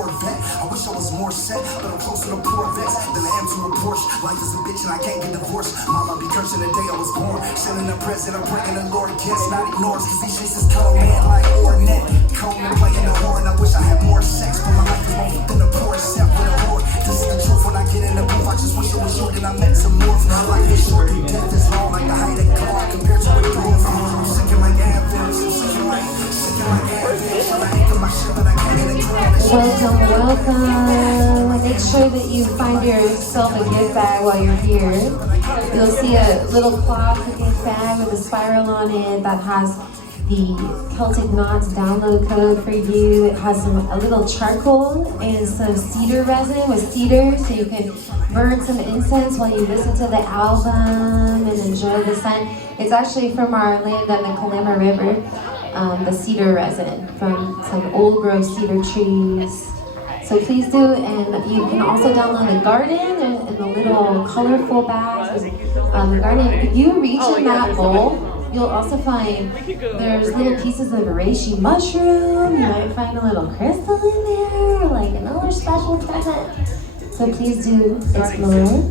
Corvette. I wish I was more set, but I'm closer to Corvettes than I am to a Porsche. Life is a bitch and I can't get divorced. Mama be cursing the day I was born. Sending a present, I'm breaking the Lord gifts, not ignores. Cause these shits is cold, man, like Ornette. Conan playing the horn, I wish I had more sex, but my life is more than a poor set with a whore. This is the truth when I get in the booth, I just wish it was short and I met some more. Life is short and death is long, like the height of car compared to a dwarf. I'm sick of my anthems, I'm sick of my anthems. I ain't got my shit, but I can't get a Welcome, welcome. Make sure that you find yourself a gift bag while you're here. You'll see a little cloth gift bag with a spiral on it that has the Celtic Knots download code for you. It has a little charcoal and some cedar resin with cedar, so you can burn some incense while you listen to the album and enjoy the sun. It's actually from our land on the Kalima River, the cedar resin from some old growth cedar trees. So please do, and you can also download the garden and the little colorful bags. The garden, if you reach in that bowl, you'll also find there's little pieces of reishi mushroom. You might find a little crystal in there, like another special present. So please do explore.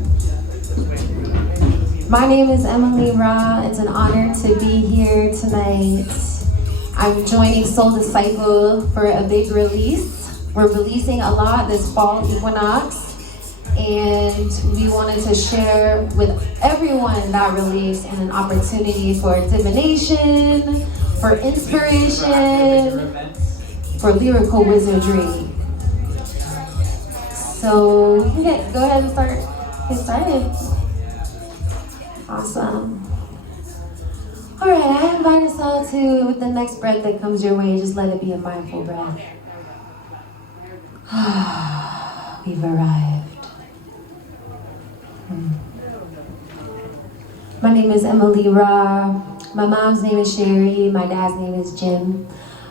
My name is Emily Ra. It's an honor to be here tonight. I'm joining Soul Disciple for a big release. We're releasing a lot this fall equinox, and we wanted to share with everyone that release and an opportunity for divination, for inspiration, for lyrical wizardry. So we can go ahead and get started. Awesome. All right, I invite us all to, with the next breath that comes your way, just let it be a mindful breath. We've arrived. My name is Emily Ra. My mom's name is Sherry. My dad's name is Jim.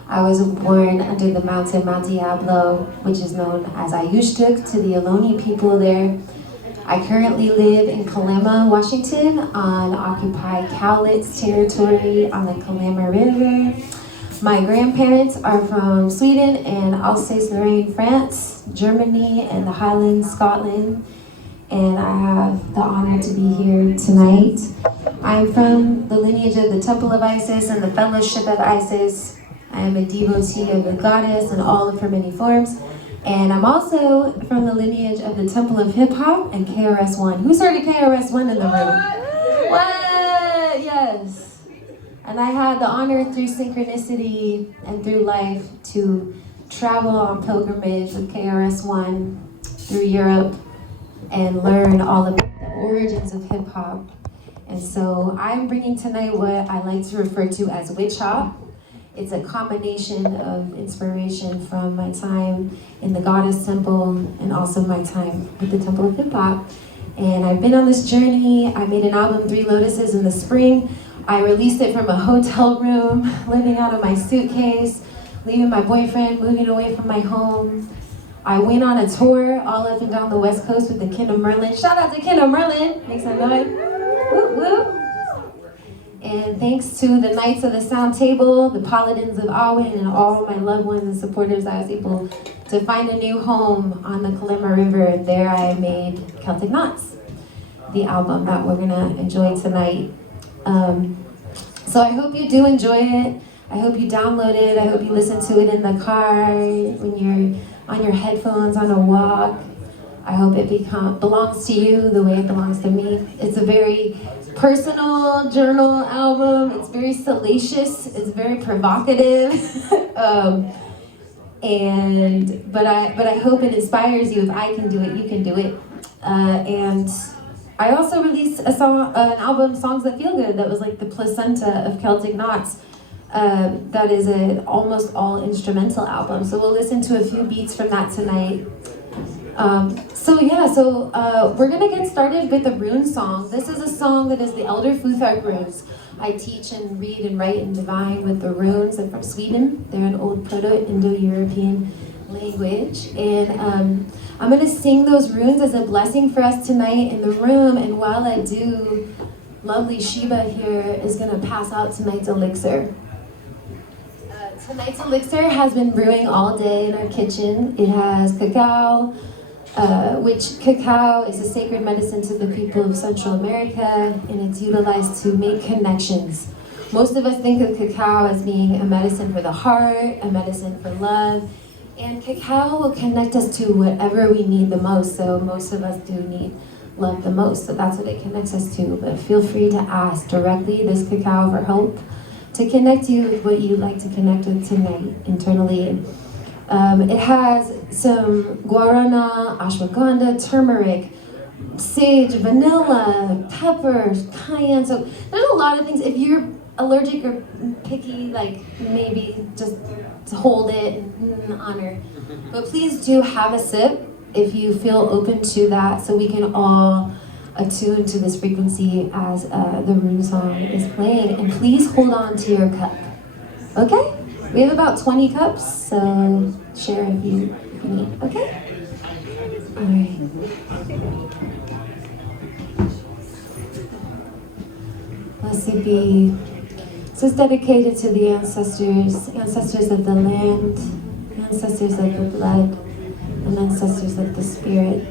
I was born under the mountain Mount Diablo, which is known as Ayushtuk to the Ohlone people there. I currently live in Kalima, Washington, on occupied Cowlitz territory on the Kalima River. My grandparents are from Sweden and Alsace-Lorraine, France, Germany, and the Highlands, Scotland. And I have the honor to be here tonight. I'm from the lineage of the Temple of Isis and the Fellowship of Isis. I am a devotee of the goddess in all of her many forms. And I'm also from the lineage of the Temple of Hip Hop and KRS-One. Who's heard of KRS-One in the room? What? Yes. And I had the honor through synchronicity and through life to travel on pilgrimage with KRS-One through Europe and learn all about the origins of hip hop. And so I'm bringing tonight what I like to refer to as witch hop. It's a combination of inspiration from my time in the Goddess Temple and also my time with the Temple of Hip Hop. And I've been on this journey. I made an album, Three Lotuses, in the spring. I released it from a hotel room, living out of my suitcase, leaving my boyfriend, moving away from my home. I went on a tour all up and down the West Coast with the Ken of Merlin. Shout out to Ken of Merlin, make some noise. Woo, woo. And thanks to the Knights of the Sound Table, the Paladins of Awen, and all my loved ones and supporters, I was able to find a new home on the Kalima River. There I made Celtic Knots, the album that we're gonna enjoy tonight. So I hope you do enjoy it. I hope you download it. I hope you listen to it in the car, when you're on your headphones, on a walk. I hope it belongs to you the way it belongs to me. It's a very personal journal album. It's very salacious. It's very provocative. But I hope it inspires you. If I can do it, you can do it. And I also released an album, Songs That Feel Good, that was like the placenta of Celtic Knots. That is an almost all instrumental album. So we'll listen to a few beats from that tonight. We're gonna get started with a rune song. This is a song that is the Elder Futhark runes. I teach and read and write and divine with the runes. They're from Sweden. They're an old Proto-Indo-European language. And I'm gonna sing those runes as a blessing for us tonight in the room. And while I do, lovely Sheba here is gonna pass out tonight's elixir. Tonight's elixir has been brewing all day in our kitchen. It has cacao, which cacao is a sacred medicine to the people of Central America, and it's utilized to make connections. Most of us think of cacao as being a medicine for the heart, a medicine for love, and cacao will connect us to whatever we need the most. So most of us do need love the most, so that's what it connects us to. But feel free to ask directly this cacao for hope to connect you with what you'd like to connect with tonight internally. It has some guarana, ashwagandha, turmeric, sage, vanilla, peppers, cayenne. So there's a lot of things. If you're allergic or picky, like maybe just hold it in honor. But please do have a sip if you feel open to that, so we can all attune to this frequency as the rune song is playing. And please hold on to your cup. Okay? We have about 20 cups, so share if you need. Okay? All right. Blessed be. This is dedicated to the ancestors of the land, ancestors of the blood, and ancestors of the spirit.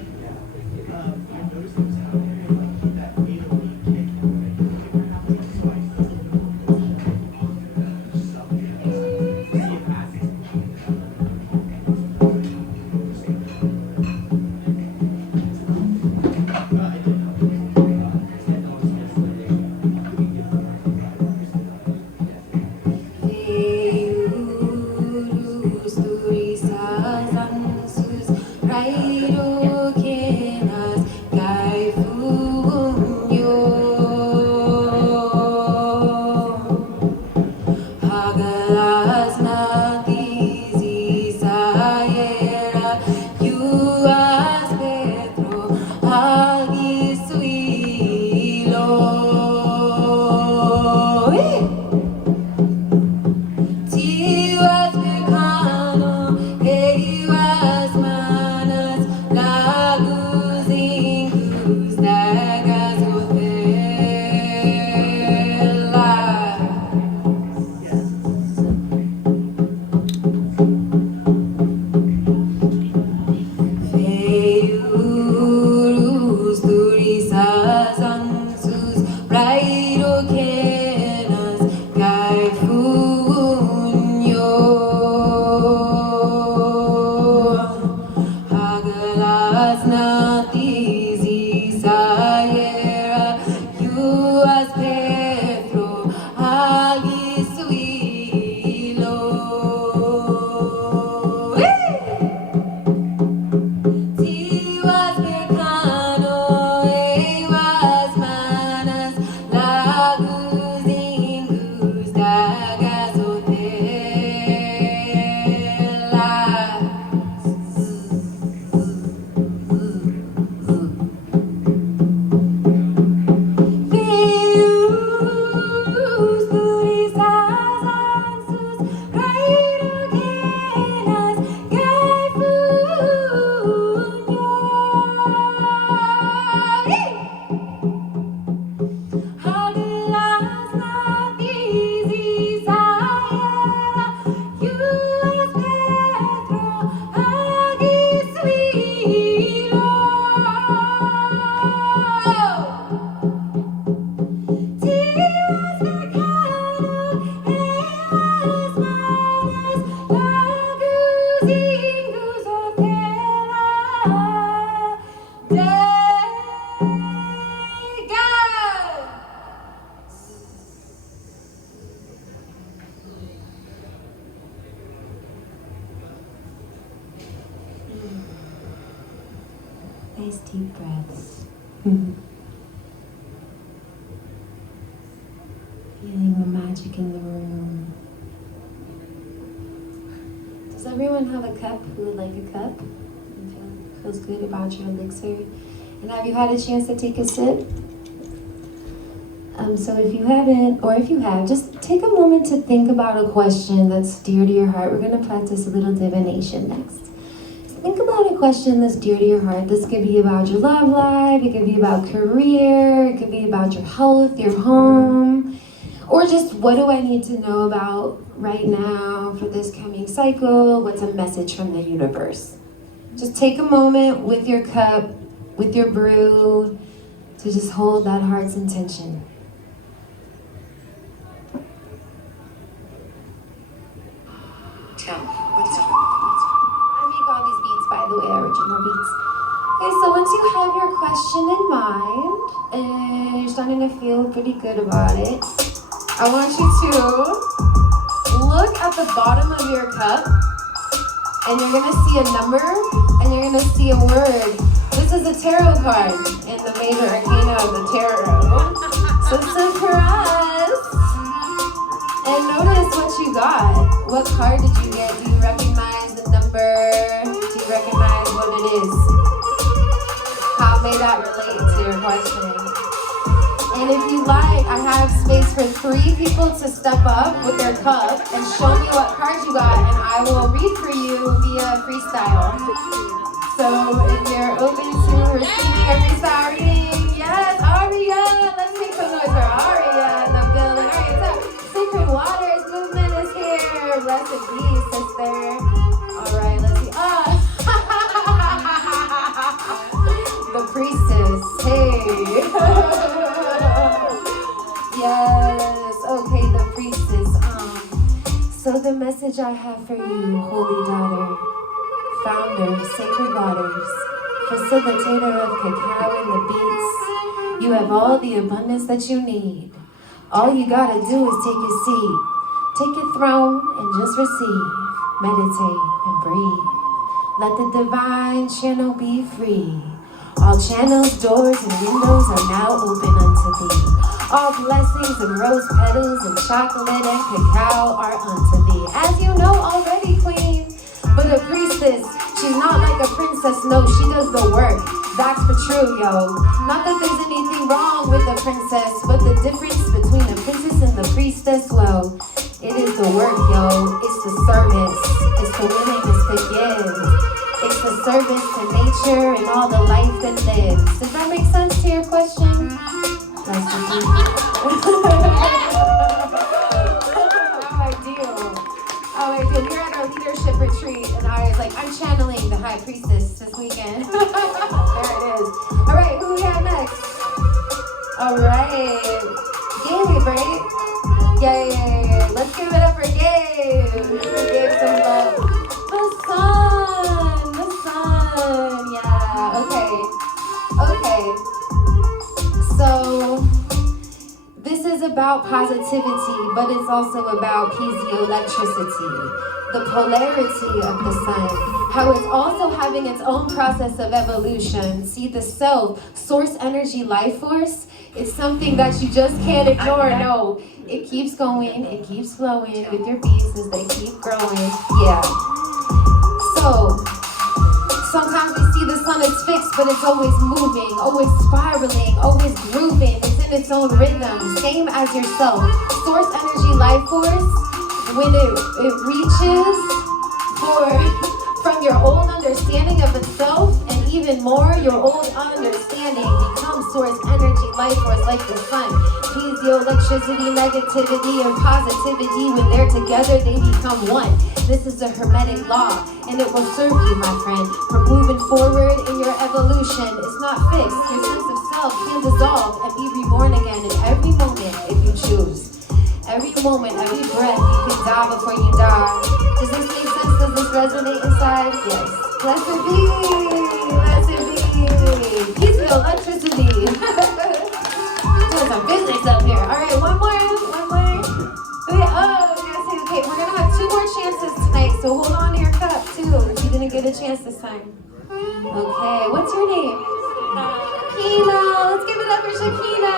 Nice deep breaths. Feeling the magic in the room. Does everyone have a cup who would like a cup? Feels good about your elixir? And have you had a chance to take a sip? So if you haven't, or if you have, just take a moment to think about a question that's dear to your heart. We're going to practice a little divination next. Think about a question that's dear to your heart. This could be about your love life, it could be about career, it could be about your health, your home, Or just, what do I need to know about right now for this coming cycle? What's a message from the universe? Just take a moment with your cup, with your brew, to just hold that heart's intention. I make all these beats, by the way, original beats. Okay, so once you have your question in mind, and you're starting to feel pretty good about it, I want you to look at the bottom of your cup, and you're gonna see a number, and you're gonna see a word. This is a tarot card in the major arcana of the tarot. So surprise! And notice what you got. What card did you get? Do you recognize the number? Do you recognize what it is? How may that relate to your question? And if you like, I have space for 3 people to step up with their cup and show me what cards you got, and I will read for you via freestyle. So if you're open to receiving a freestyle reading, yes, Aria! Let's make some noise for Aria in the building. Alright, so Sacred Waters movement is here. Blessed be, sister. Alright, let's see. The priestess. Hey. Yes. Okay, the priestess. So the message I have for you, holy daughter, founder of Sacred Waters, facilitator of cacao and the beats, you have all the abundance that you need. All you gotta do is take your seat, take your throne, and just receive, meditate, and breathe. Let the divine channel be free. All channels, doors, and windows are now open unto thee. All blessings and rose petals and chocolate and cacao are unto thee. As you know already, queen, but a priestess, she's not like a princess, no, she does the work. That's for true, yo. Not that there's anything wrong with a princess, but the difference between a princess and the priestess, well, it is the work, yo. It's the service. It's the willingness to give. It's the service to nature and all the life that lives. Does that make sense to your question? That's the How I do. We're at our leadership retreat, and I was like, I'm channeling the high priestess this weekend. There it is. All right, who we have next? All right, Gabe, right? Yay! Let's give it up for Gabe. Gabe some love. The sun. Yeah. Okay. So this is about positivity, but it's also about piezoelectricity, the polarity of the sun, how it's also having its own process of evolution. See, the self, source energy, life force, it's something that you just can't ignore. No, it keeps going, it keeps flowing with your bees as they keep growing. Yeah. So sometimes we see the sun is fixed, but it's always moving, always spiraling, always grooving. It's in its own rhythm, same as yourself. Source energy, life force, when it reaches from your old understanding of itself, and even more, your old understanding becomes source energy, life force, like the sun. Piezoelectricity, negativity, and positivity, when they're together, they become one. This is a hermetic law, and it will serve you, my friend, for moving forward in your evolution. It's not fixed. Your sense of self can dissolve and be reborn again in every moment if you choose. Every moment, every breath, you can die before you die. Does this make sense? Does this resonate inside? Yes. Blessed be. Piezoelectricity. Doing some business up here. All right, one more. Okay, we're gonna have 2 more chances tonight, so hold on to your cup too if you didn't get a chance this time. Okay, what's your name? Shakina. Let's give it up for Shakina.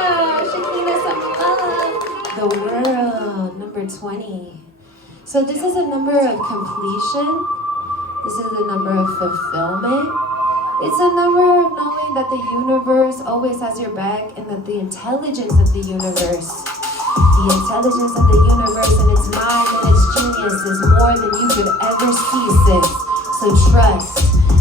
Shakina, some love. The world, number 20. So this is a number of completion. This is a number of fulfillment. It's a number of knowing that the universe always has your back, and that the intelligence of the universe and its mind and its genius is more than you could ever see, sis. So trust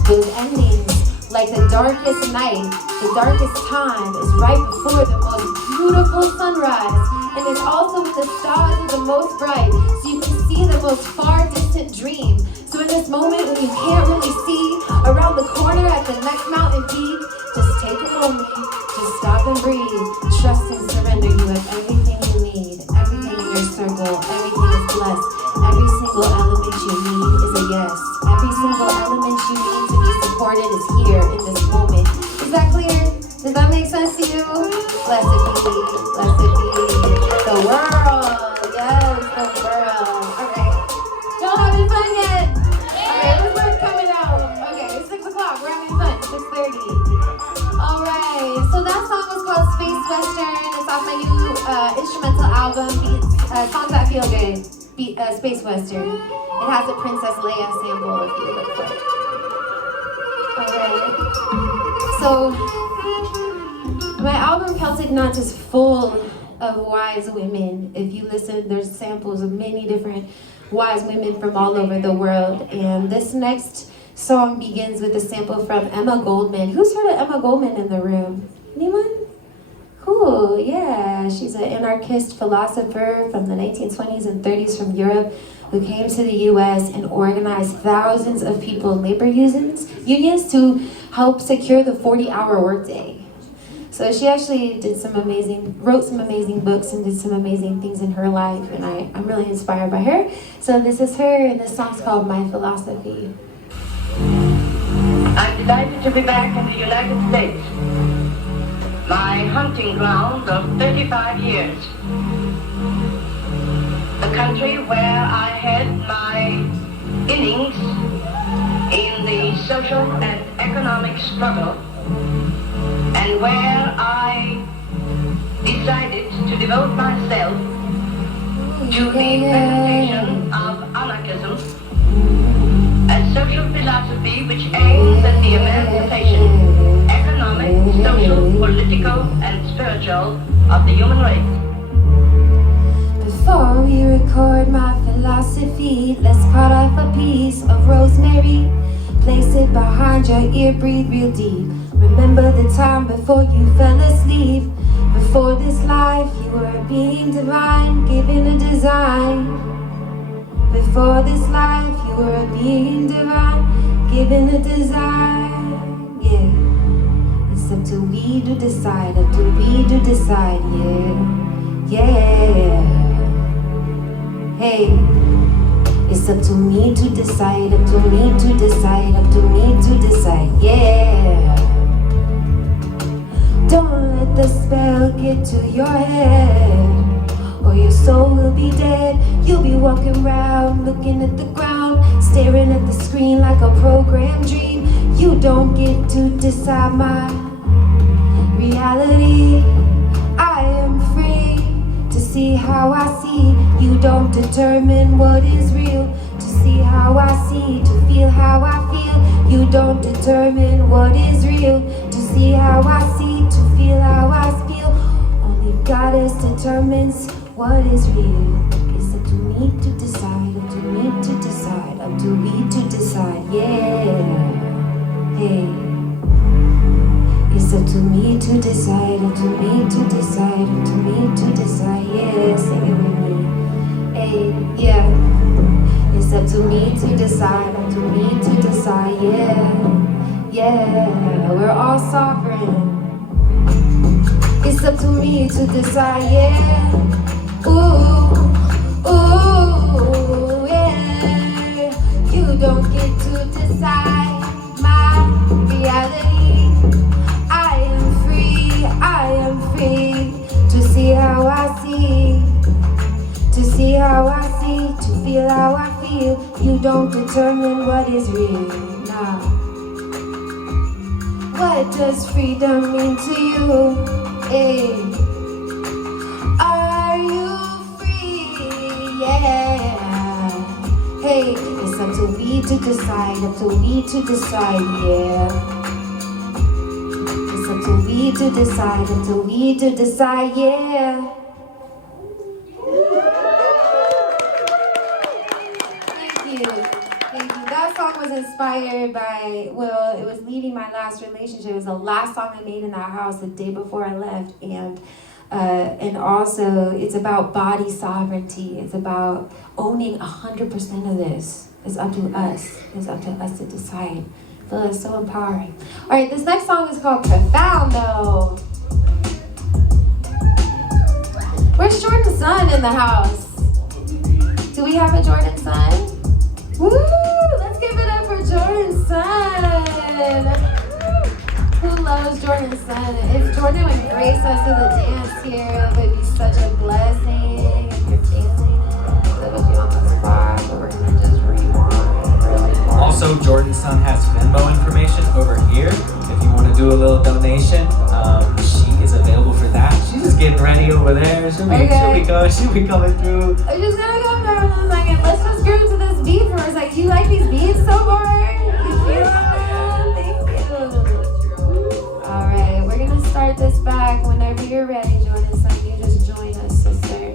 those endings Like the darkest night, the darkest time is right before the most beautiful sunrise. And it's also when the stars are the most bright, so you can see the most far distant dream. So in this moment when you can't really see around the corner at the next mountain peak, just take a moment, just stop and breathe. Trust and surrender. You have everything you need, everything in your circle, everything is blessed. Every single element you need is a yes. Every single element you need to be supported is here in this moment. Is that clear? Does that make sense to you? Blessed be, the world. Yes, the world. Alright. Y'all having fun yet? Alright, the sun's coming out. Okay, it's 6 o'clock. We're having fun. 6:30. Alright, so that song was called Space Western. It's off my new instrumental album, Songs That Feel Good. Space Western. It has a Princess Leia sample if you look for it. Alright. So, my album Celtic Nuts is full of wise women. If you listen, there's samples of many different wise women from all over the world. And this next song begins with a sample from Emma Goldman. Who's heard of Emma Goldman in the room? Anyone? Cool, yeah. She's an anarchist philosopher from the 1920s and 30s from Europe who came to the US and organized thousands of people in labor unions to help secure the 40-hour workday. So she actually wrote some amazing books and did some amazing things in her life, and I'm really inspired by her. So this is her, and this song's called My Philosophy. I'm delighted to be back in the United States, my hunting ground of 35 years. The country where I had my innings in the social and economic struggle, and where I decided to devote myself to the presentation of anarchism, a social philosophy which aims at the emancipation, economic, social, political, and spiritual of the human race. Before we record my philosophy, let's cut off a piece of rosemary. Place it behind your ear, breathe real deep. Remember the time before you fell asleep. Before this life, you were a being divine, given a design. Before this life, you were a being divine, given a design. Yeah. It's up to we to decide, up to we to decide, yeah. Yeah. Hey, it's up to me to decide, up to me to decide, up to me to decide, yeah. Don't let the spell get to your head, or your soul will be dead. You'll be walking around, looking at the ground, staring at the screen like a programmed dream. You don't get to decide my reality. I am free to see how I see. You don't determine what is real. To see how I see, to feel how I feel. You don't determine what is real. To see how I see, to feel how I feel. Only Goddess determines what is real. It's up to me to decide, up to me to decide, up to me to decide, yeah. Hey. It's up to me to decide, up to me to decide, up to me to decide, yeah, sing it with me. Hey, yeah. It's up to me to decide, up to me to decide, yeah. Yeah, we're all sovereign. It's up to me to decide, yeah. Ooh, ooh, yeah. You don't get to decide my reality. I am free to see how I see, to see how I see, to feel how I feel. You don't determine what is real, nah. What does freedom mean to you? Hey. Are you free? Yeah. Hey, it's up to we to decide, up to we to decide, yeah. Up to we to decide, up to we to decide, yeah. Thank you. Thank you. That song was inspired by, well, it was leaving my last relationship. It was the last song I made in that house the day before I left. And also, it's about body sovereignty. It's about owning 100% of this. It's up to us. It's up to us to decide. I feel it's so empowering. All right, this next song is called Profoundo. Where's Jordan's son in the house? Do we have a Jordan son? Woo! Let's give it up for Jordan's son. Who loves Jordan's son? If Jordan would grace us to the dance here, it would be such a blessing. If you're feeling it, it would be on the spot, but we're gonna just rewind. Also, Jordan's son has Venmo information over here. If you want to do a little donation, she is available for that. She's just getting ready over there. She'll be coming through. I'm just gonna come down for a second. Let's just groove to this beat for a second. You like these beats so far? You feel them? Thank you. All right, we're gonna start this back. Whenever you're ready, Jordan, son, you just join us, sister.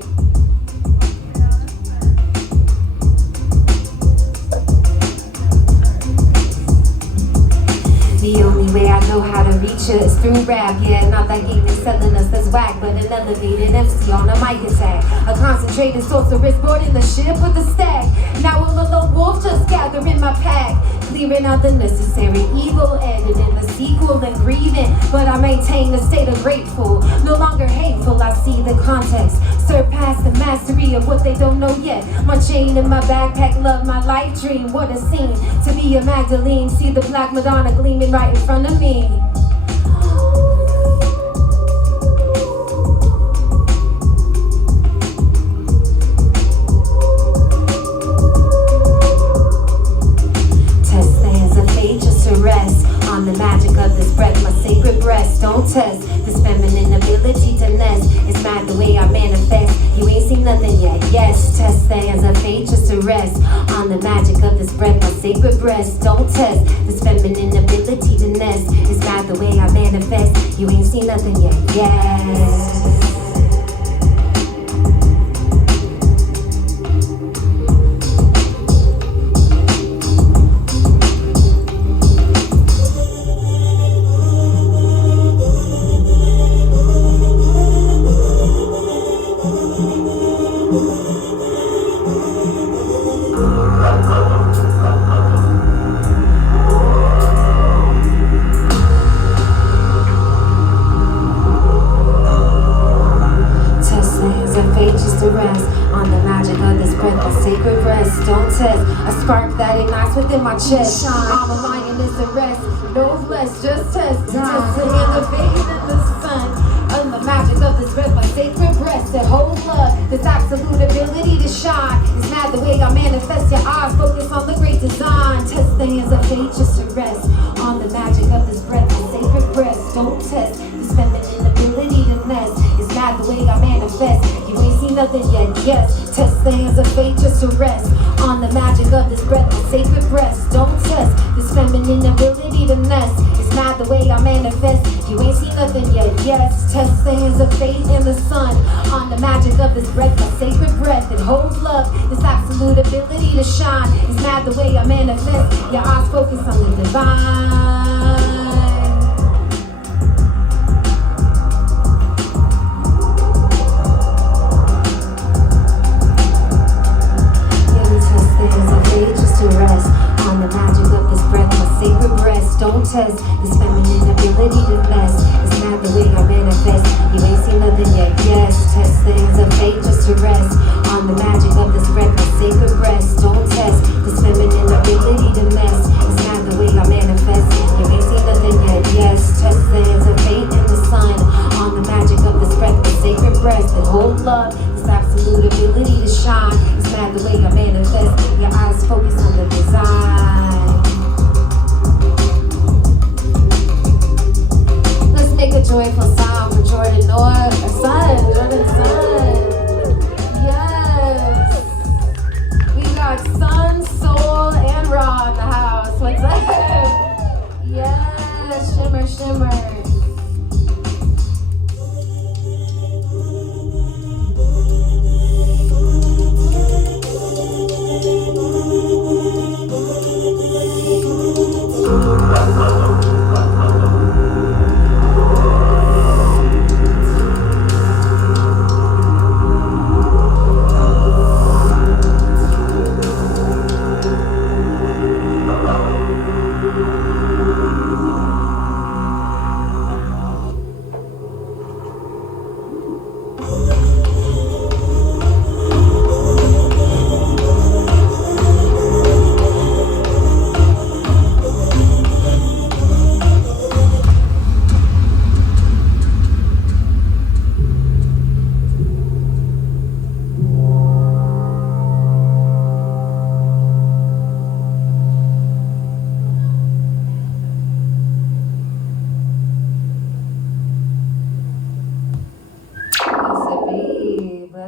The only way I know how to reach you is through rap. Yeah, not that game is selling us as whack, but an elevated MC on a mic attack. A concentrated sorceress boarding the ship with a stack. Now a lone wolf just gathering my pack, clearing out the necessary evil, editing the sequel and grieving. But I maintain a state of grateful, no longer hateful. I see the context, surpass the mastery of what they don't know yet. My chain in my backpack, love my life dream. What a scene to be a Magdalene, see the black Madonna gleaming right in front of me. Test stands of fate just to rest on the magic of this breath, my sacred breast. Don't test this feminine ability to nest. It's mad the way I manifest. You ain't seen nothing yet. Yes, test stands of fate just to rest on the magic of this breath, my sacred breast. Don't test this feminine ability to nest. It's mad the way I manifest. You ain't seen nothing yet. Yes. Within my chest, I'm a lioness arrest. No flesh, just test. Just in the face of the sun. On the magic of this breath, my sacred breast that holds love, this absolute ability to shine. It's mad the way I manifest. Your eyes focus on the great design. Test the hands of fate just to rest on the magic of this breath, my sacred breast. Don't test this feminine ability to nest. It's mad the way I manifest. You ain't seen nothing yet. Yes, test the hands of fate just to rest on the magic of this breath, my sacred breast. Don't test this feminine ability to nest. It's mad the way I manifest. You ain't seen nothing yet. Yes, test the hands of fate and the sun on the magic of this breath, my sacred breath. It holds love, this absolute ability to shine. It's mad the way I manifest. Your eyes focus on the divine. Rest on the magic of this breath, my sacred breast. Don't test this feminine ability to bless. It's not the way I manifest. You ain't seen nothing yet. Yes, test things of fate just to rest on the magic of this breath, my sacred breast. Don't test this feminine ability to mess. It's not the way I manifest. You ain't seen nothing yet. Yes, test things of fate and the sun on the magic of this breath, my sacred breast. And hold love, this absolute ability to shine. It's not the way I manifest. Your eyes focus on the design. Let's make a joyful sound for Jordan Noah, our son, Jordan's son. Yes. We got sun, soul, and raw in the house. What's up? Yes, shimmer, shimmer.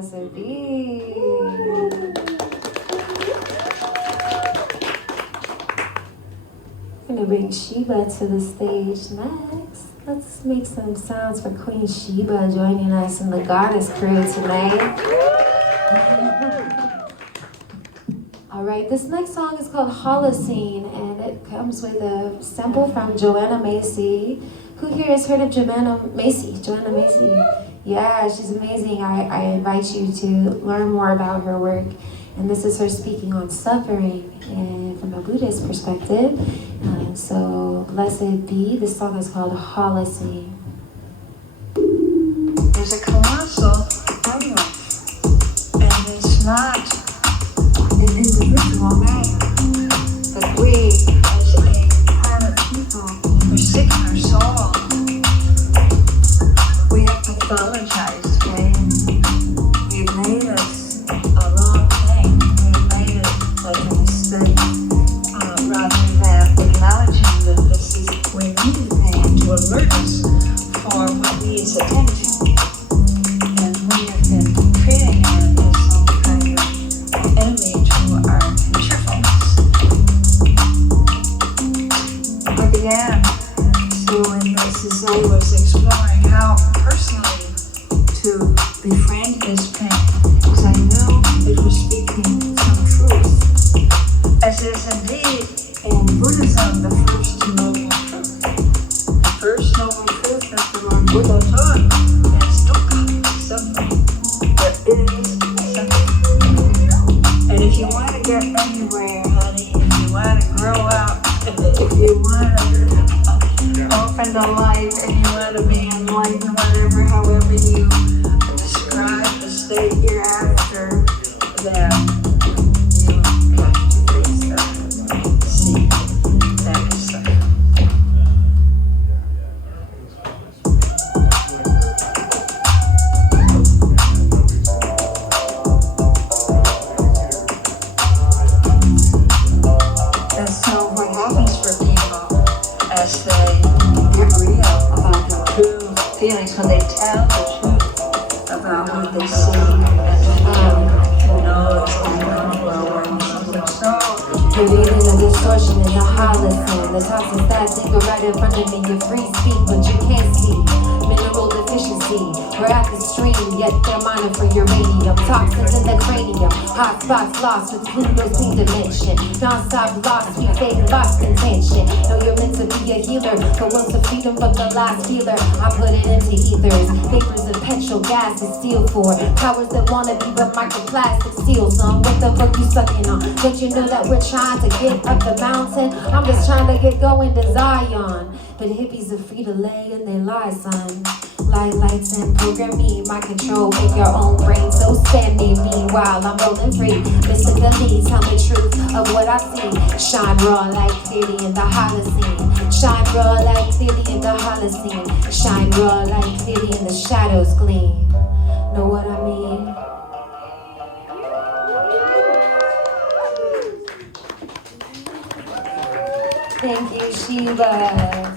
Blessed be. I'm gonna bring Sheba to the stage next. Let's make some sounds for Queen Sheba joining us in the Goddess crew tonight. All right, this next song is called Holocene, and it comes with a sample from Joanna Macy. Who here has heard of Joanna Macy? Joanna Macy. Yeah, she's amazing. I invite you to learn more about her work. And this is her speaking on suffering and from a Buddhist perspective. So, blessed be. This song is called Holocene. There's a colossal element, and it's not an individual man, but we, as a planet people, are sick in our soul. We have pathologized pain. We've made it a wrong thing. We've made it like a mistake, rather than acknowledging that this is, we need pain to alert us for what needs attention. And we have been treating it as some kind of enemy to our cheerfulness. I began doing this as I was exploring how personally to befriend this pain, because I knew it was speaking some truth, as is indeed in Buddhism the first noble truth. The first noble truth that the Lord Buddha taught is dukkha, suffering. There is suffering. And if you want to get anywhere, honey, if you want to grow up, if you want to open the light, and you want to be enlightened, whatever, however you describe the state you're after, then you have to face that. See, that is suffering. And so what happens for people as they get real about the true feelings, when they tell the truth about what they see and feel, know it's uncomfortable and something so. Creating a distortion in the holocene. The toxins that linger right in front of me. You're free speak, but you can't see. Mineral deficiency. We're at the stream, yet they're mining for uranium. Toxins in the cranium. Hot spots lost with Pluto's clean dimension. Non-stop lost, we fake lost intention. Know you're meant to be a healer, but once the freedom from the last healer, I put it into ethers. Vapors of petrol, gas, and steel for powers that wanna be but microplastic steel. Son, what the fuck you sucking on? Don't you know that we're trying to get up the mountain? I'm just trying to get going to Zion. But hippies are free to lay in their lies, son. Lights and program me, my control, make your own brain so standing. Meanwhile, I'm rolling free, mystically, tell the truth of what I see. Shine raw like clearly in the Holocene. Shine raw like clearly in the Holocene. Shine raw like clearly in the shadows gleam. Know what I mean? Thank you, Sheba.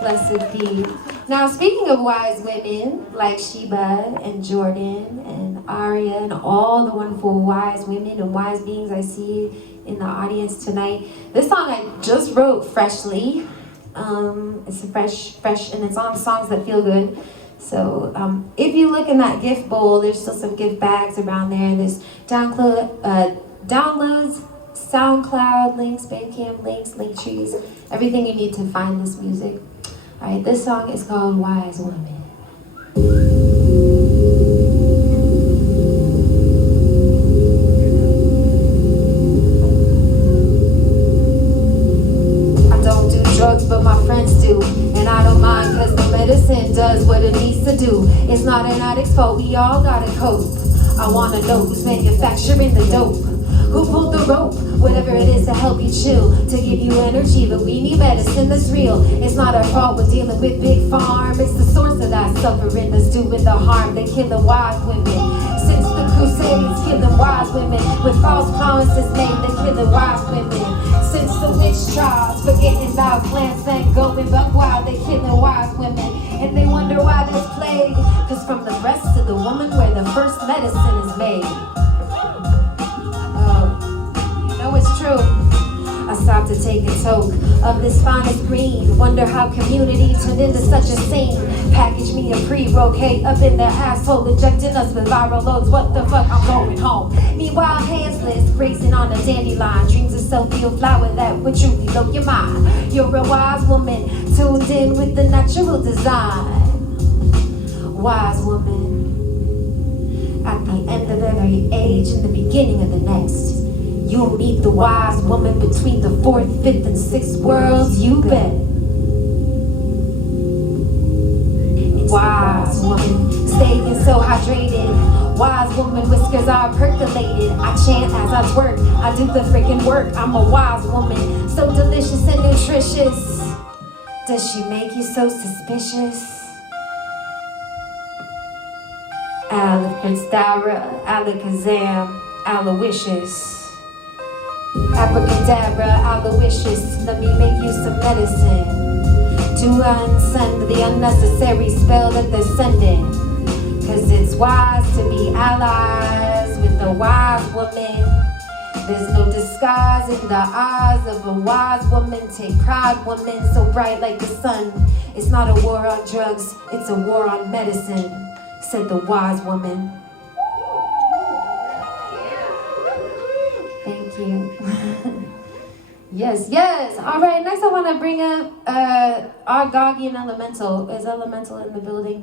Blessed be. Now, speaking of wise women like Sheba and Jordan and Arya and all the wonderful wise women and wise beings I see in the audience tonight, this song I just wrote freshly. It's fresh, and it's on songs that feel good. So if you look in that gift bowl, there's still some gift bags around there. There's downloads, SoundCloud links, Bandcamp links, link trees, everything you need to find this music. All right, this song is called Wise Woman. I don't do drugs, but my friends do. And I don't mind, cause the medicine does what it needs to do. It's not an addict's fault, we all gotta cope. I wanna know who's manufacturing the dope. Who pulled the rope? Whatever it is to help you chill, to give you energy, but we need medicine that's real. It's not our fault we're dealing with big farm. It's the source of that suffering that's doing the harm. They kill the wise women. Since the Crusades, killing wise women. With false promises made, they killing wise women. Since the witch trials, forgetting about plants and goats. going buck wild, they killing wise women. And they wonder why there's plague, cause from the breast of the woman where the first medicine is made. You know it's true. I stopped to take a toke of this finest green. Wonder how community turned into such a scene. Package me a pre-roll cake up in the asshole, injecting us with viral loads. What the fuck, I'm going home. Meanwhile, handless, grazing on a dandelion. Dreams of self-healed flower that would truly blow your mind. You're a wise woman, tuned in with the natural design. Wise woman, at the end of every age and the beginning of the next. You'll meet the wise woman between the 4th, 5th, and 6th worlds, you bet. Wise woman, staying so hydrated. Wise woman, whiskers are percolated. I chant as I twerk, I do the freaking work. I'm a wise woman, so delicious and nutritious. Does she make you so suspicious? Abracadabra, alakazam, aloysius. Abracadabra, aloysius, let me make you some medicine to unsend the unnecessary spell that they're sending. Cause it's wise to be allies with a wise woman. There's no disguise in the eyes of a wise woman. Take pride, woman, so bright like the sun. It's not a war on drugs, it's a war on medicine, said the wise woman. Thank you. Yes, yes. All right, next I want to bring up our Gauguin Elemental. Is Elemental in the building?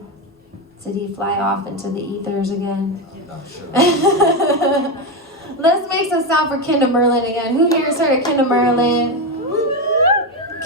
Did he fly off into the ethers again? I'm not sure. Let's make some sound for Kinder Merlin again. Who here has heard of Kinder Merlin?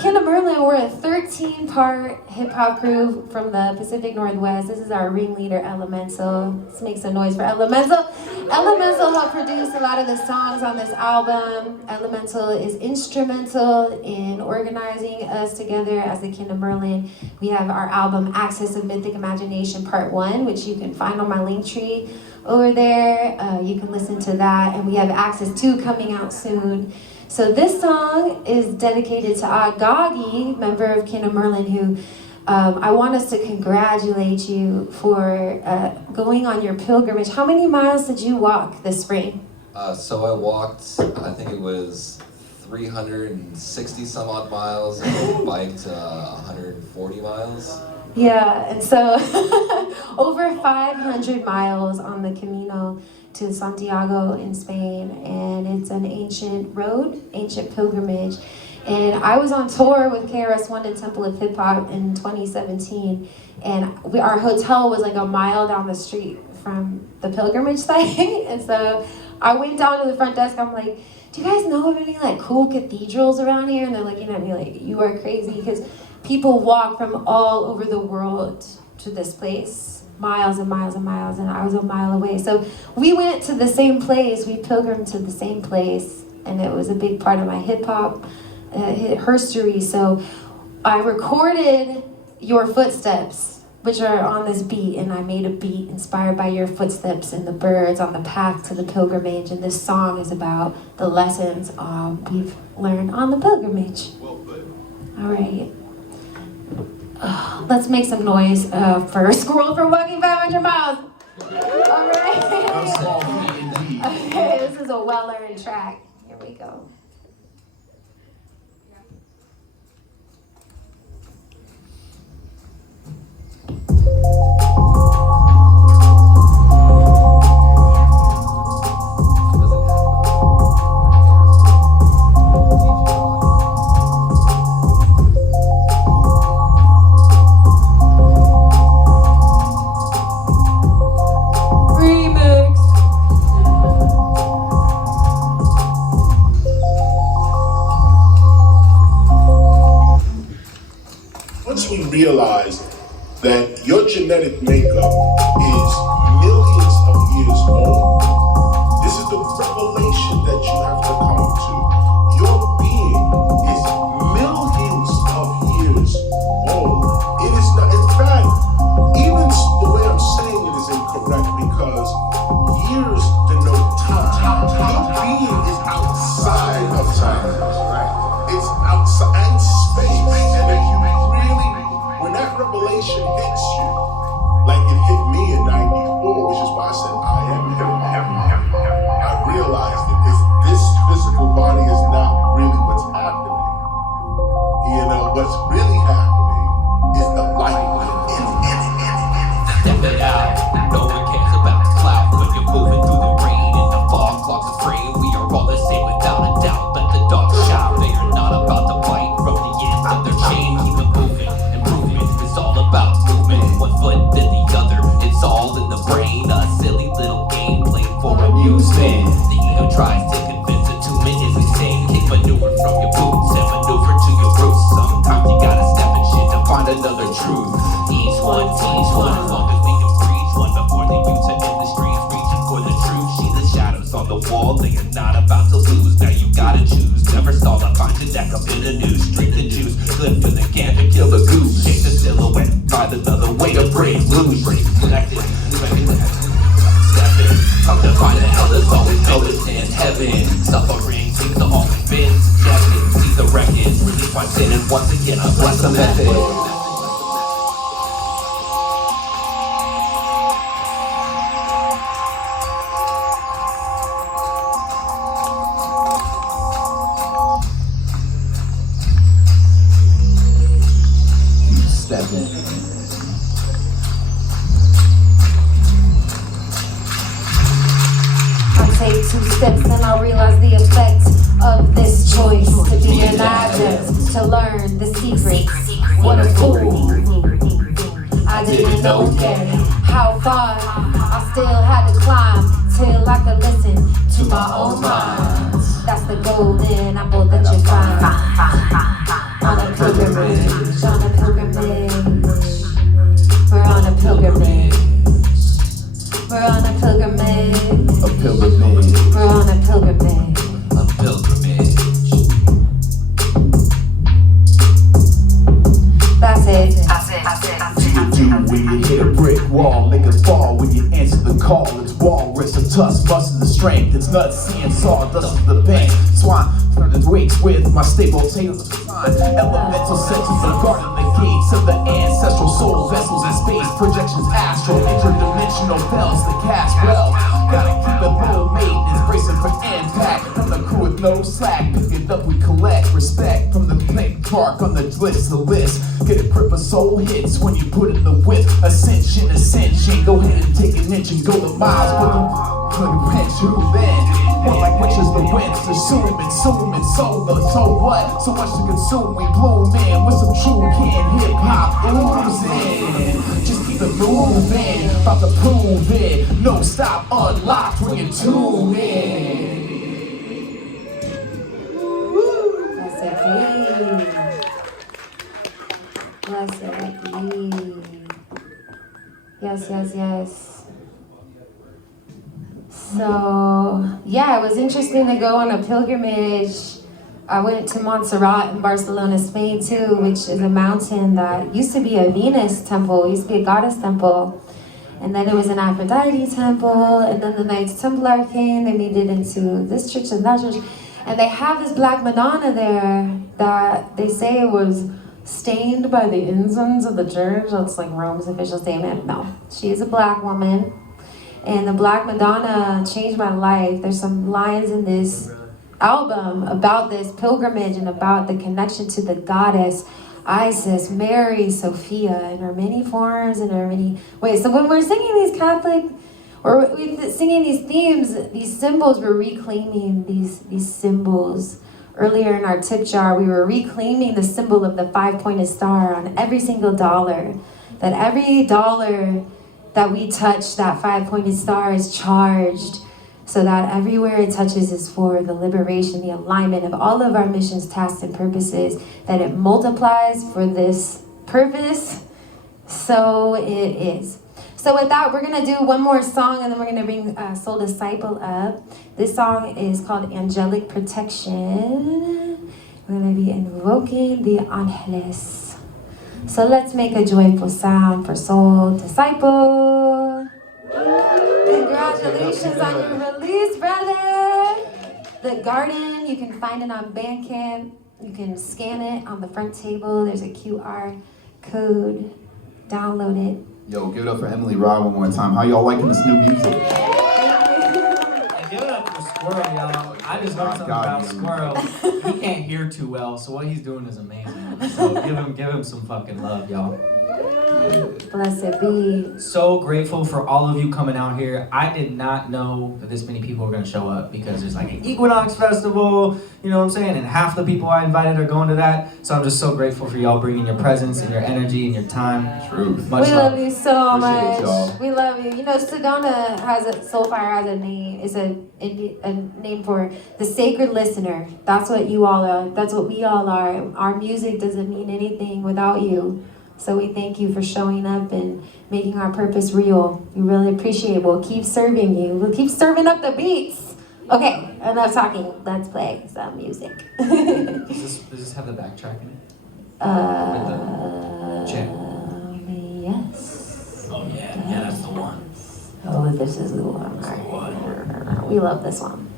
Kinder Merlin, we're a 13-part hip-hop crew from the Pacific Northwest. This is our ringleader, Elemental. Let's make some noise for Elemental. Elemental helped produce a lot of the songs on this album. Elemental is instrumental in organizing us together as the Kinder Merlin. We have our album, Access of Mythic Imagination Part 1, which you can find on my link tree over there. You can listen to that. And we have Access 2 coming out soon. So this song is dedicated to Agagi, member of Kinder Merlin, who I want us to congratulate you for going on your pilgrimage. How many miles did you walk this spring? So I walked, I think it was 360 some odd miles, and biked 140 miles. Yeah, and so over 500 miles on the Camino to Santiago in Spain, and it's an ancient road, ancient pilgrimage. And I was on tour with KRS-One and Temple of Hip Hop in 2017, and our hotel was like a mile down the street from the pilgrimage site. And so I went down to the front desk, I'm like, do you guys know of any like cool cathedrals around here? And they're looking at me like, you are crazy, because people walk from all over the world to this place. Miles and miles and miles, and I was a mile away. So we went to the same place, we pilgrimed to the same place, and it was a big part of my hip-hop history. So I recorded your footsteps, which are on this beat, and I made a beat inspired by your footsteps and the birds on the path to the pilgrimage, and this song is about the lessons we've learned on the pilgrimage. Well put. All right. Let's make some noise for Squirrel for walking 500 miles. All right. Okay, this is a well-earned track. Here we go. Once we realize that your genetic makeup is millions of years old, this is the revelation that you have to come to. Your being is millions of years old. It is not, in fact, even the way I'm saying it is incorrect, because years denote time. Your being is outside of time, right? It's outside space. And if you revelation hits you like it hit me in '94, which is why I said I am hip-hop. I realized that if this physical body is not really what's happening, what's really happening is the light within. Step it out, no one cares about the cloud. When you're moving through the rain and the fog clogs the frame, we are all the same without a doubt. Let the dogs shout, they are not about to bite from the ends of their chain. Keep it moving, improvement is all about movement. One foot then the other, it's all in the brain. A silly little game played for amusement. The ego tries to convince a 2 minutes insane. Kick manure from your boots and maneuver to your roots. Sometimes you gotta step in shit to find another truth. Each one teach one, as long as we can preach one before the youths are in the streets reaching for the truth. See the shadows on the wall, they are not about to lose. Now you gotta choose, never stall. I find your deck up in the news. Drink the juice, good for the can to kill the goose. Shake the silhouette, find another way to break loose. Connected, step in, come to find the hell that's always noticed in heaven. Suffering seems to always been subjected. See the wreckage, release my sin, and once again I bless the method. I take 2 steps and I realize the effect of this choice. To be an addict, to learn the secret. What a fool. I didn't know yet how far I still had to climb till I could listen to my own mind. That's the golden apple that you find on a pilgrimage, on a pilgrimage. We're on a pilgrimage. We're on a pilgrimage. A pilgrimage. We're on a pilgrimage. A pilgrimage. That's it. Do when you hit a brick wall, niggas fall when you answer the call. It's walrus, a tusk, busting the strength. It's nuts, seeing sawdust of the bank. Swine, turn its weights with my stable tails of fine. Elemental sections of guarding the gates of the ancestral soul vessels in space. Projections astral, interdimensional bells that cast well. Gotta keep it low maintenance, bracing for impact. From the crew with no slack, pick it up, we collect respect. From the blink park on the list, get a grip of soul hits when you put in the whip. Ascension, go ahead and take an inch and go the miles. Put a pinch, who then? More like witches, the winds, assuming, so what? So much to consume, we bloom in with some true can hip-hop oozing. Just keep it moving, about to prove it. No stop, unlocked when you tune in. Blessed be. Yes. So, yeah, it was interesting to go on a pilgrimage. I went to Montserrat in Barcelona, Spain too, which is a mountain that used to be a Venus temple, used to be a goddess temple. And then there was an Aphrodite temple, and then the Knights Templar came, they made it into this church and that church. And they have this black Madonna there that they say was stained by the incense of the church. That's like Rome's official statement. No, she is a black woman. And the Black Madonna changed my life. There's some lines in this album about this pilgrimage and about the connection to the goddess Isis, Mary, Sophia, in her many forms, in her many ways. So when we're singing these Catholic, or we're singing these themes, these symbols, we're reclaiming these symbols. Earlier in our tip jar, we were reclaiming the symbol of the 5-pointed star on every single dollar. That every dollar that we touch, that 5-pointed star is charged, so that everywhere it touches is for the liberation, the alignment of all of our missions, tasks, and purposes, that it multiplies for this purpose. So it is. So with that, we're going to do one more song, and then we're going to bring Soul Disciple up. This song is called Angelic Protection. We're going to be invoking the Angeles. So let's make a joyful sound for Soul Disciple. Congratulations on your release, brother. The Garden, you can find it on Bandcamp. You can scan it on the front table. There's a QR code. Download it. Yo, give it up for Emily Rod one more time. How y'all liking this new music? And give it up for Squirrel, y'all. I just learned something about Squirrel. He can't hear too well, so what he's doing is amazing. So give him some fucking love, y'all. Blessed be. So grateful for all of you coming out here. I did not know that this many people were gonna show up because there's like an Equinox Festival, you know what I'm saying? And half the people I invited are going to that. So I'm just so grateful for y'all bringing your presence and your energy and your time. Truth. Much We love you so Appreciate y'all. much. We love you. You know, Sedona Soulfire has a name. It's a name for the sacred listener. That's what you all are. That's what we all are. Our music doesn't mean anything without you. So we thank you for showing up and making our purpose real. We really appreciate it. We'll keep serving you. We'll keep serving up the beats. Okay, enough talking. Let's play some music. Does this have the backtrack in it? With the chant? Yes. Oh yeah, that's the one. Oh, this is the one. All right. We love this one.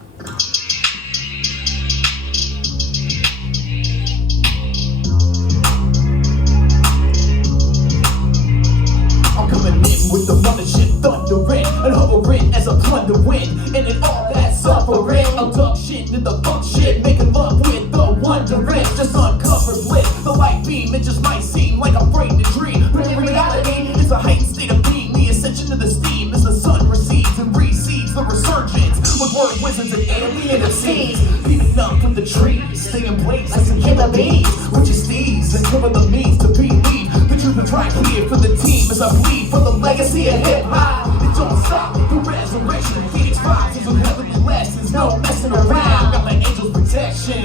I'm coming in with the mothership thundering and hovering as a plunder wind. And in all that suffering, I'll duck shit in the fuck shit, making love with the wondering. Just uncovered bliss, the light beam, it just might seem like a frightening dream, but in reality, it's a heightened state of being. The ascension of the steam as the sun recedes and recedes the resurgence with word wizards and alien seeds. Beating up from the trees, stay in place like some killer bees with your steeds and cover the means to be lead. The truth is right here for the team as I bleed for the legacy of hip-hop. It don't stop, the resurrection of Phoenix rises with heavenly lessons, no messing around. Got my angel's protection.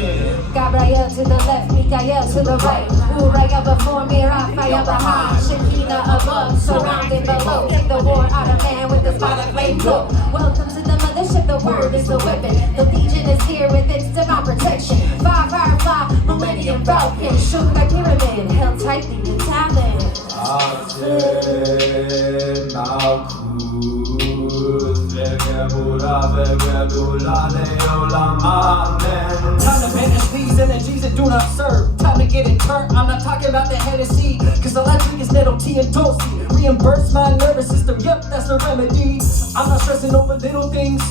Gabriel to the left, Mikael to the right. Uriah before me, Raphael behind. Shekinah above, surrounded below. Take the war out of man with the spot of flame glow. Welcome to the mothership, the word is the weapon. The legion is here with its divine protection. Fire, firefly, millennium falcon. Shook the pyramid, held tightly in talent. Time to banish these energies that do not serve. Time to get it turned. I'm not talking about the Hennessy, cause electric is nettle tea and toasty. Reimburse my nervous system, yep, that's the remedy. I'm not stressing over little things.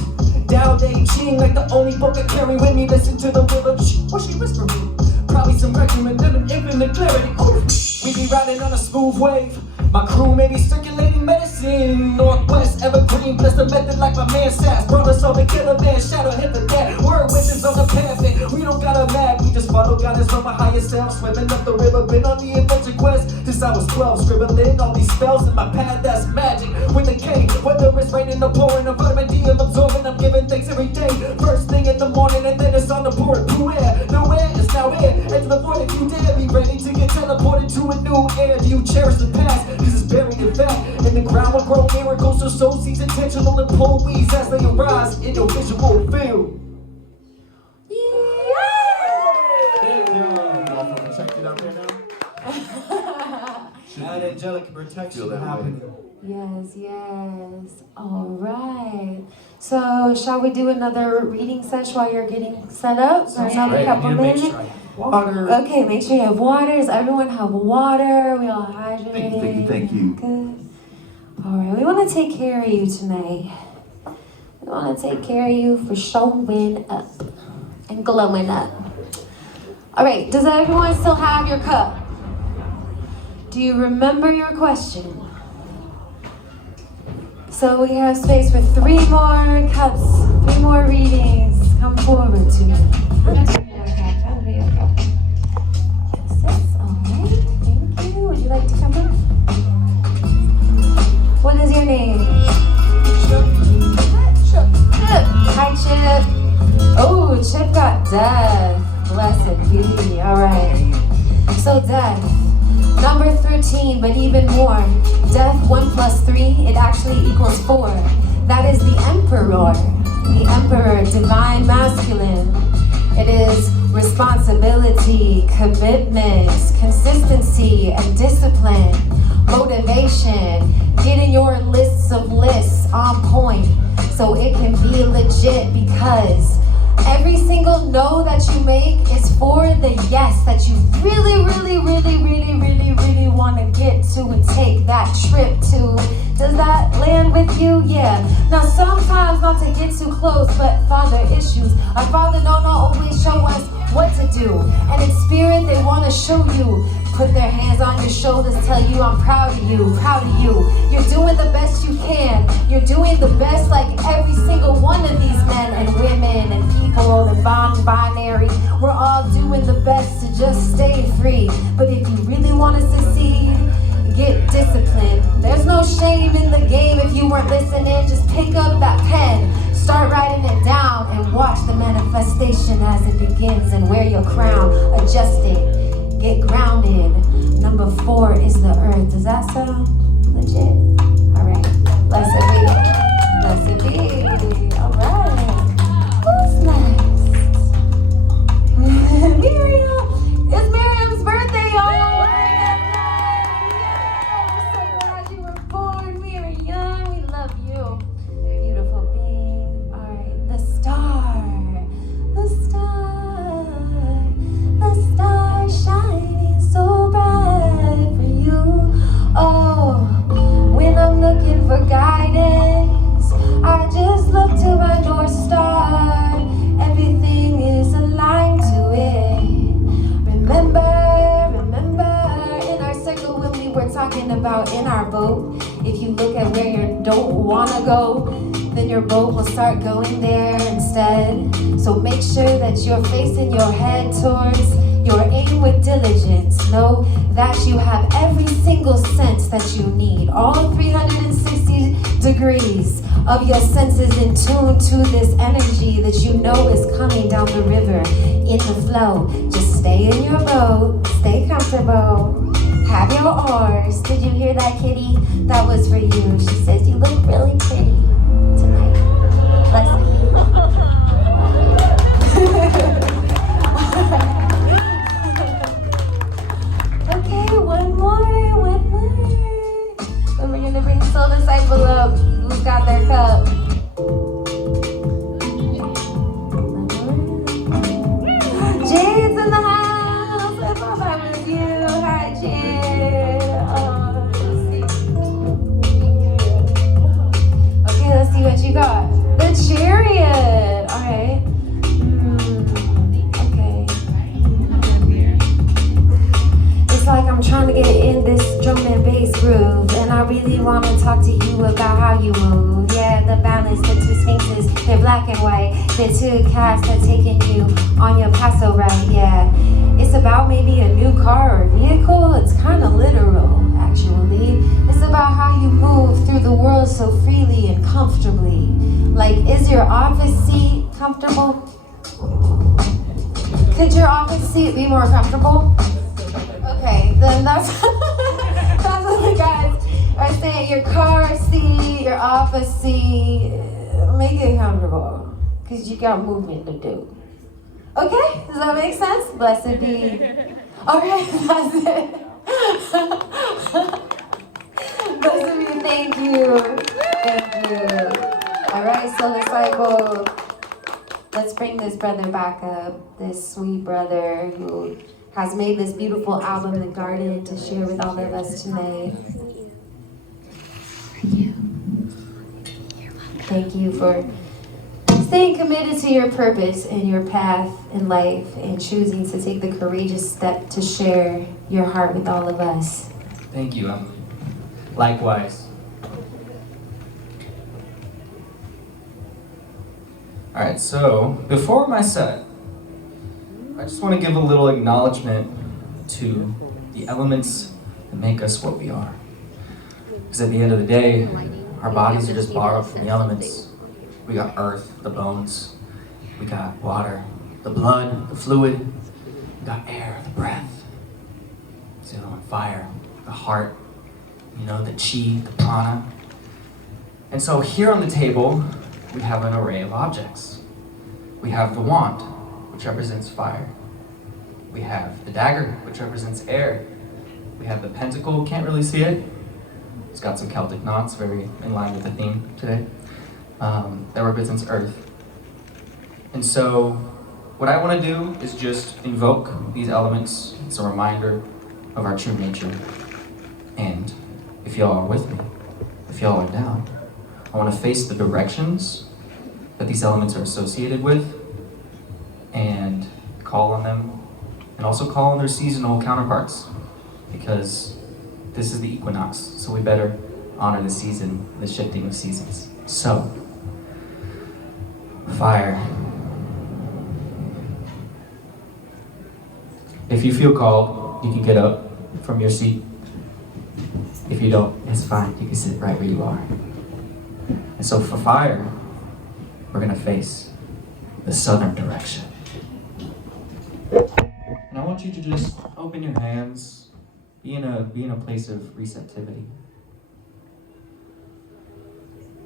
Down day Ching, like the only book I carry with me. Listen to the rhythm, what she whispering? Probably some recommended infinite clarity. Ooh. We be riding on a smooth wave. My crew may be circulating medicine. Northwest evergreen, bless the method like my man Sass. Brought us all together, man, shadow hit the dead. Word witches on the pavement, we don't got a map. We just follow guidance from my higher self. Swimming up the river, been on the adventure quest since I was 12. Scribbling all these spells in my pad, that's magic. With a K, whether it's raining or pouring, a vitamin D I'm absorbing. I'm giving thanks every day. First thing in the morning and then it's on the board. Blue air, nowhere is now here. Enter the void if you dare. Be ready to get teleported to a new air. Do you cherish the past? Cause it's buried in fact. And the ground will grow miracles, so sow seeds intentional and pull weeds as they arise in your visual field. Check it out there now. That angelic protection happening. Yes. All right. So, shall we do another reading session while you're getting set up? For another couple minutes? Water. Okay, make sure you have water. Does everyone have water? We all hydrated? Thank you. Good. All right, we want to take care of you tonight. We want to take care of you for showing up and glowing up. All right, does everyone still have your cup? Do you remember your question? So we have space for 3 more cups, 3 more readings. Come forward to me. Yes, all right, thank you. Would you like to come in? What is your name? Chip. Hi, Chip. Oh, Chip got death. Blessed be. All right. So death. Number 13, but even more. Death 1 + 3, it actually equals 4. That is the Emperor. The Emperor, divine masculine. It is responsibility, commitment, consistency, and discipline, motivation, getting your lists of lists on point so it can be legit because Every single no that you make is for the yes that you really want to get to and take that trip to. Does that land with you? Yeah. Now sometimes not to get too close, but Father issues. Our Father don't always show us what to do. And in spirit they want to show you. Put their hands on your shoulders, tell you I'm proud of you, proud of you. You're doing the best you can. You're doing the best like every single one of these men and women and people and non-binary. We're all doing the best to just stay free. But if you really want to succeed, get disciplined. There's no shame in the game if you weren't listening. Just pick up that pen, start writing it down, and watch the manifestation as it begins and wear your crown. Adjust it, get grounded. Number 4 is the earth. Does that sound legit? All right, blessed be. Blessed be. All right. Who's next? Miriam. It's Miriam's birthday, y'all. Looking for guidance, I just look to my North Star. Everything is aligned to it. Remember, in our circle when we were talking about in our boat, if you look at where you don't want to go, then your boat will start going there instead. So make sure that you're facing your head towards your aim with diligence. Know that you have every single sense that you need. All 360 degrees of your senses in tune to this energy that you know is coming down the river in the flow. Just stay in your boat, stay comfortable, have your oars. Did you hear that, kitty? That was for you. She says you look really pretty tonight. Bless you. Okay, one more. And we're gonna bring Soul Disciple up, who's got their cup. Jade's in the house. Let's all start with you. Hi, Jade. Okay, let's see what you got. The Chariot. All right. It's like I'm trying to get in this drum and bass groove, and I really want to talk to you about how you move. Yeah, the balance, the two sphinxes, they're black and white. The two cats that taking you on your paso ride. Yeah, it's about maybe a new car or vehicle. It's kind of literal, actually. It's about how you move through the world so freely and comfortably. Like, is your office seat comfortable? Could your office seat be more comfortable? Okay, then that's that's what the guys are saying. Your car seat, your office seat, make it comfortable, because you got movement to do. Okay, does that make sense? Blessed be. Okay, that's it. Blessed be, thank you. Thank you. All right, Soul Disciple. Let's bring this brother back up, this sweet brother who has made this beautiful album, The Garden, to share with all of us tonight. Thank you for staying committed to your purpose and your path in life and choosing to take the courageous step to share your heart with all of us. Thank you, Emily. Likewise. All right, so before my set, I just want to give a little acknowledgement to the elements that make us what we are. Because at the end of the day, our bodies are just borrowed from the elements. We got earth, the bones. We got water, the blood, the fluid. We got air, the breath. And fire, the heart, the chi, the prana. And so here on the table, we have an array of objects. We have the wand, which represents fire. We have the dagger, which represents air. We have the pentacle, can't really see it. It's got some Celtic knots, very in line with the theme today. That represents earth. And so what I want to do is just invoke these elements. It's a reminder of our true nature. And if y'all are with me, if y'all are down, I want to face the directions that these elements are associated with and call on them, and also call on their seasonal counterparts, because this is the equinox, so we better honor the season, the shifting of seasons. So, fire. If you feel called, you can get up from your seat. If you don't, it's fine, you can sit right where you are. And so for fire, we're gonna face the southern direction. And I want you to just open your hands, be in a place of receptivity.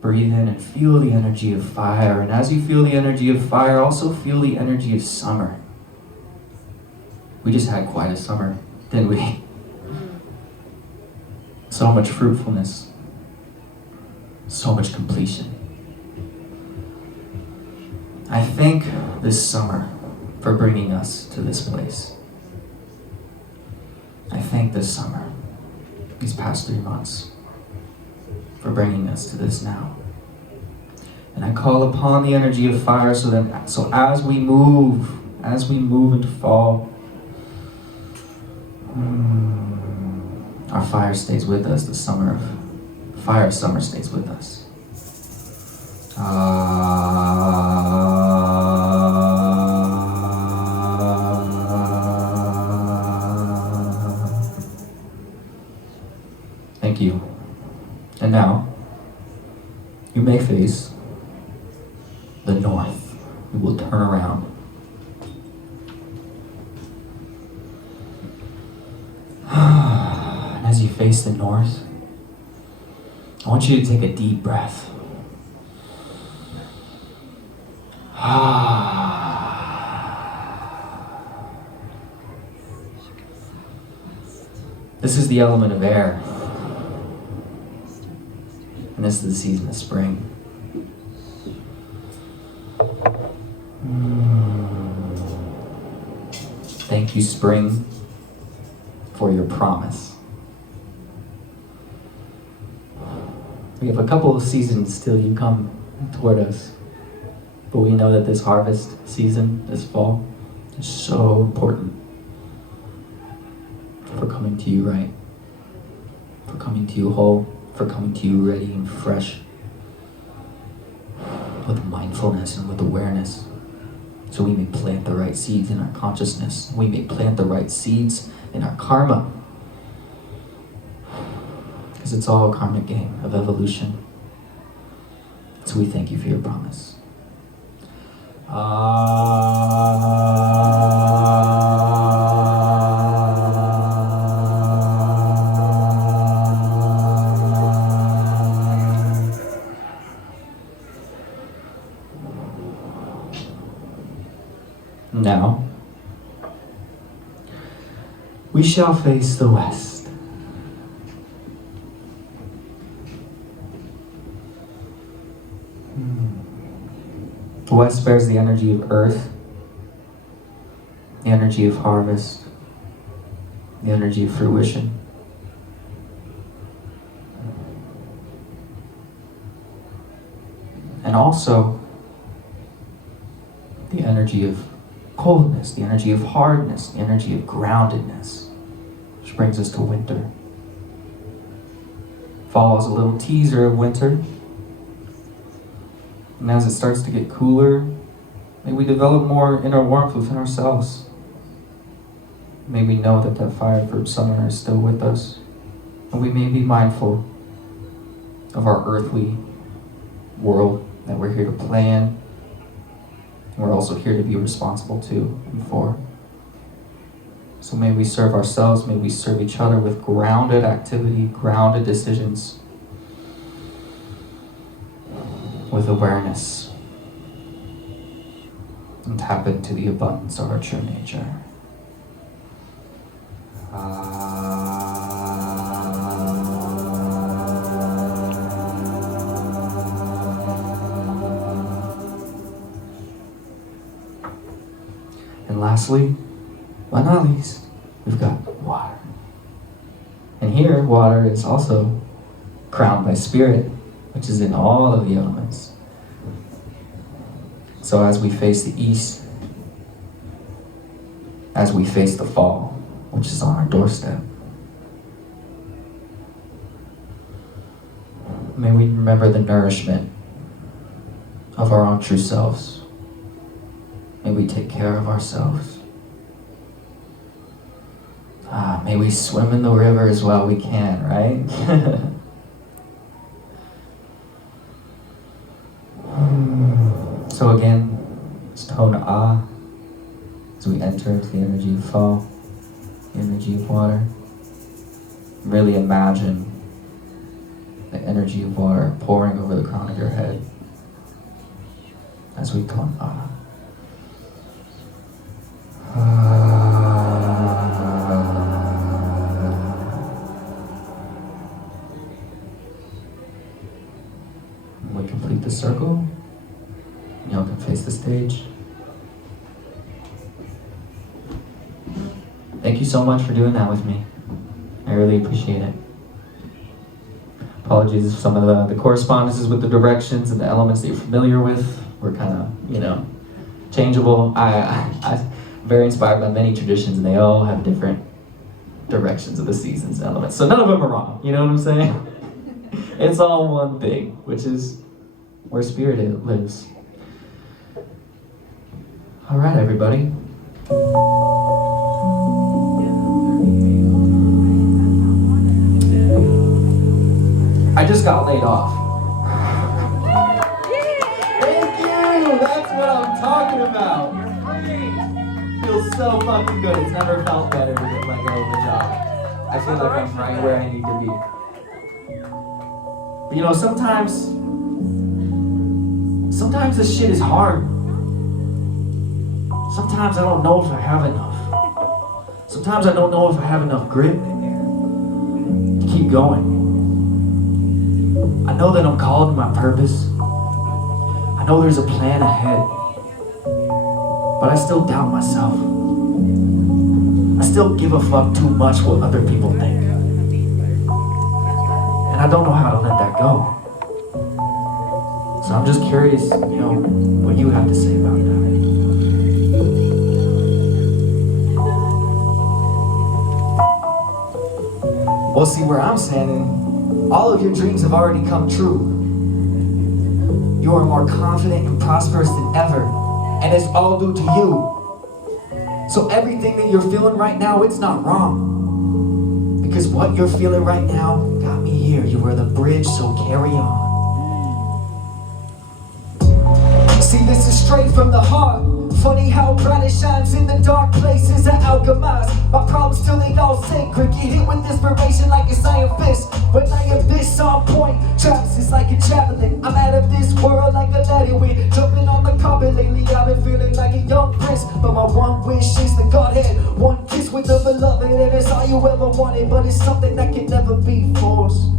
Breathe in and feel the energy of fire. And as you feel the energy of fire, also feel the energy of summer. We just had quite a summer, didn't we? So much fruitfulness, so much completion. I thank this summer for bringing us to this place. I thank this summer, these past 3 months, for bringing us to this now. And I call upon the energy of fire so as we move into fall, our fire stays with us. The fire of summer stays with us. Thank you. And now, you may face the north. We will turn around. And as you face the north, I want you to take a deep breath. This is the element of air. And this is the season of spring. Thank you, spring, for your promise. We have a couple of seasons till you come toward us. But we know that this harvest season, this fall, is so important for coming to you right, for coming to you whole, for coming to you ready and fresh, with mindfulness and with awareness, so we may plant the right seeds in our consciousness, we may plant the right seeds in our karma, because it's all a karmic game of evolution. So we thank you for your promise. Now, we shall face the west. The west bears the energy of earth, the energy of harvest, the energy of fruition. And also the energy of coldness, the energy of hardness, the energy of groundedness, which brings us to winter. Fall is a little teaser of winter. And as it starts to get cooler, may we develop more inner warmth within ourselves. May we know that that fire from summer is still with us. And we may be mindful of our earthly world that we're here to play in. We're also here to be responsible to and for. So may we serve ourselves, may we serve each other with grounded activity, grounded decisions, with awareness, and tap into the abundance of our true nature. lastly, but not least, we've got water. And here, water is also crowned by spirit, which is in all of the elements. So as we face the east, as we face the fall, which is on our doorstep, may we remember the nourishment of our own true selves. May we take care of ourselves. May we swim in the rivers while we can, right? So again, let's tone Ah as we enter into the energy of fall, the energy of water. Really imagine the energy of water pouring over the crown of your head as we tone Ah. When we complete the circle, y'all can face the stage. Thank you so much for doing that with me. I really appreciate it. Apologies if some of the correspondences with the directions and the elements that you're familiar with were kind of, changeable. I'm very inspired by many traditions, and they all have different directions of the seasons and elements. So none of them are wrong, you know what I'm saying? It's all one thing, which is where spirit lives. All right, everybody. I just got laid off. Thank you! That's what I'm talking about. Feels so fucking good. It's never felt better to get let go of a job. I feel like I'm right where I need to be. But sometimes this shit is hard. Sometimes I don't know if I have enough. Sometimes I don't know if I have enough grit to keep going. I know that I'm called to my purpose. I know there's a plan ahead. But I still doubt myself. I still give a fuck too much what other people think. And I don't know how to let that go. So I'm just curious, what you have to say about that. Well, see, where I'm standing, all of your dreams have already come true. You are more confident and prosperous than ever, and it's all due to you. So everything that you're feeling right now, it's not wrong. Because what you're feeling right now got me here. You were the bridge, so carry on. See, this is straight from the heart. Funny how bright it shines in the dark places. I alchemize my problems till they all sacred. Get hit with inspiration like it's iron fist. When I am this on point, Travis is like a javelin. I'm out of this world like a Aladdin. Jumping on the carpet lately, I've been feeling like a young prince. But my one wish is the Godhead. One kiss with the beloved, and it's all you ever wanted. But it's something that can never be forced.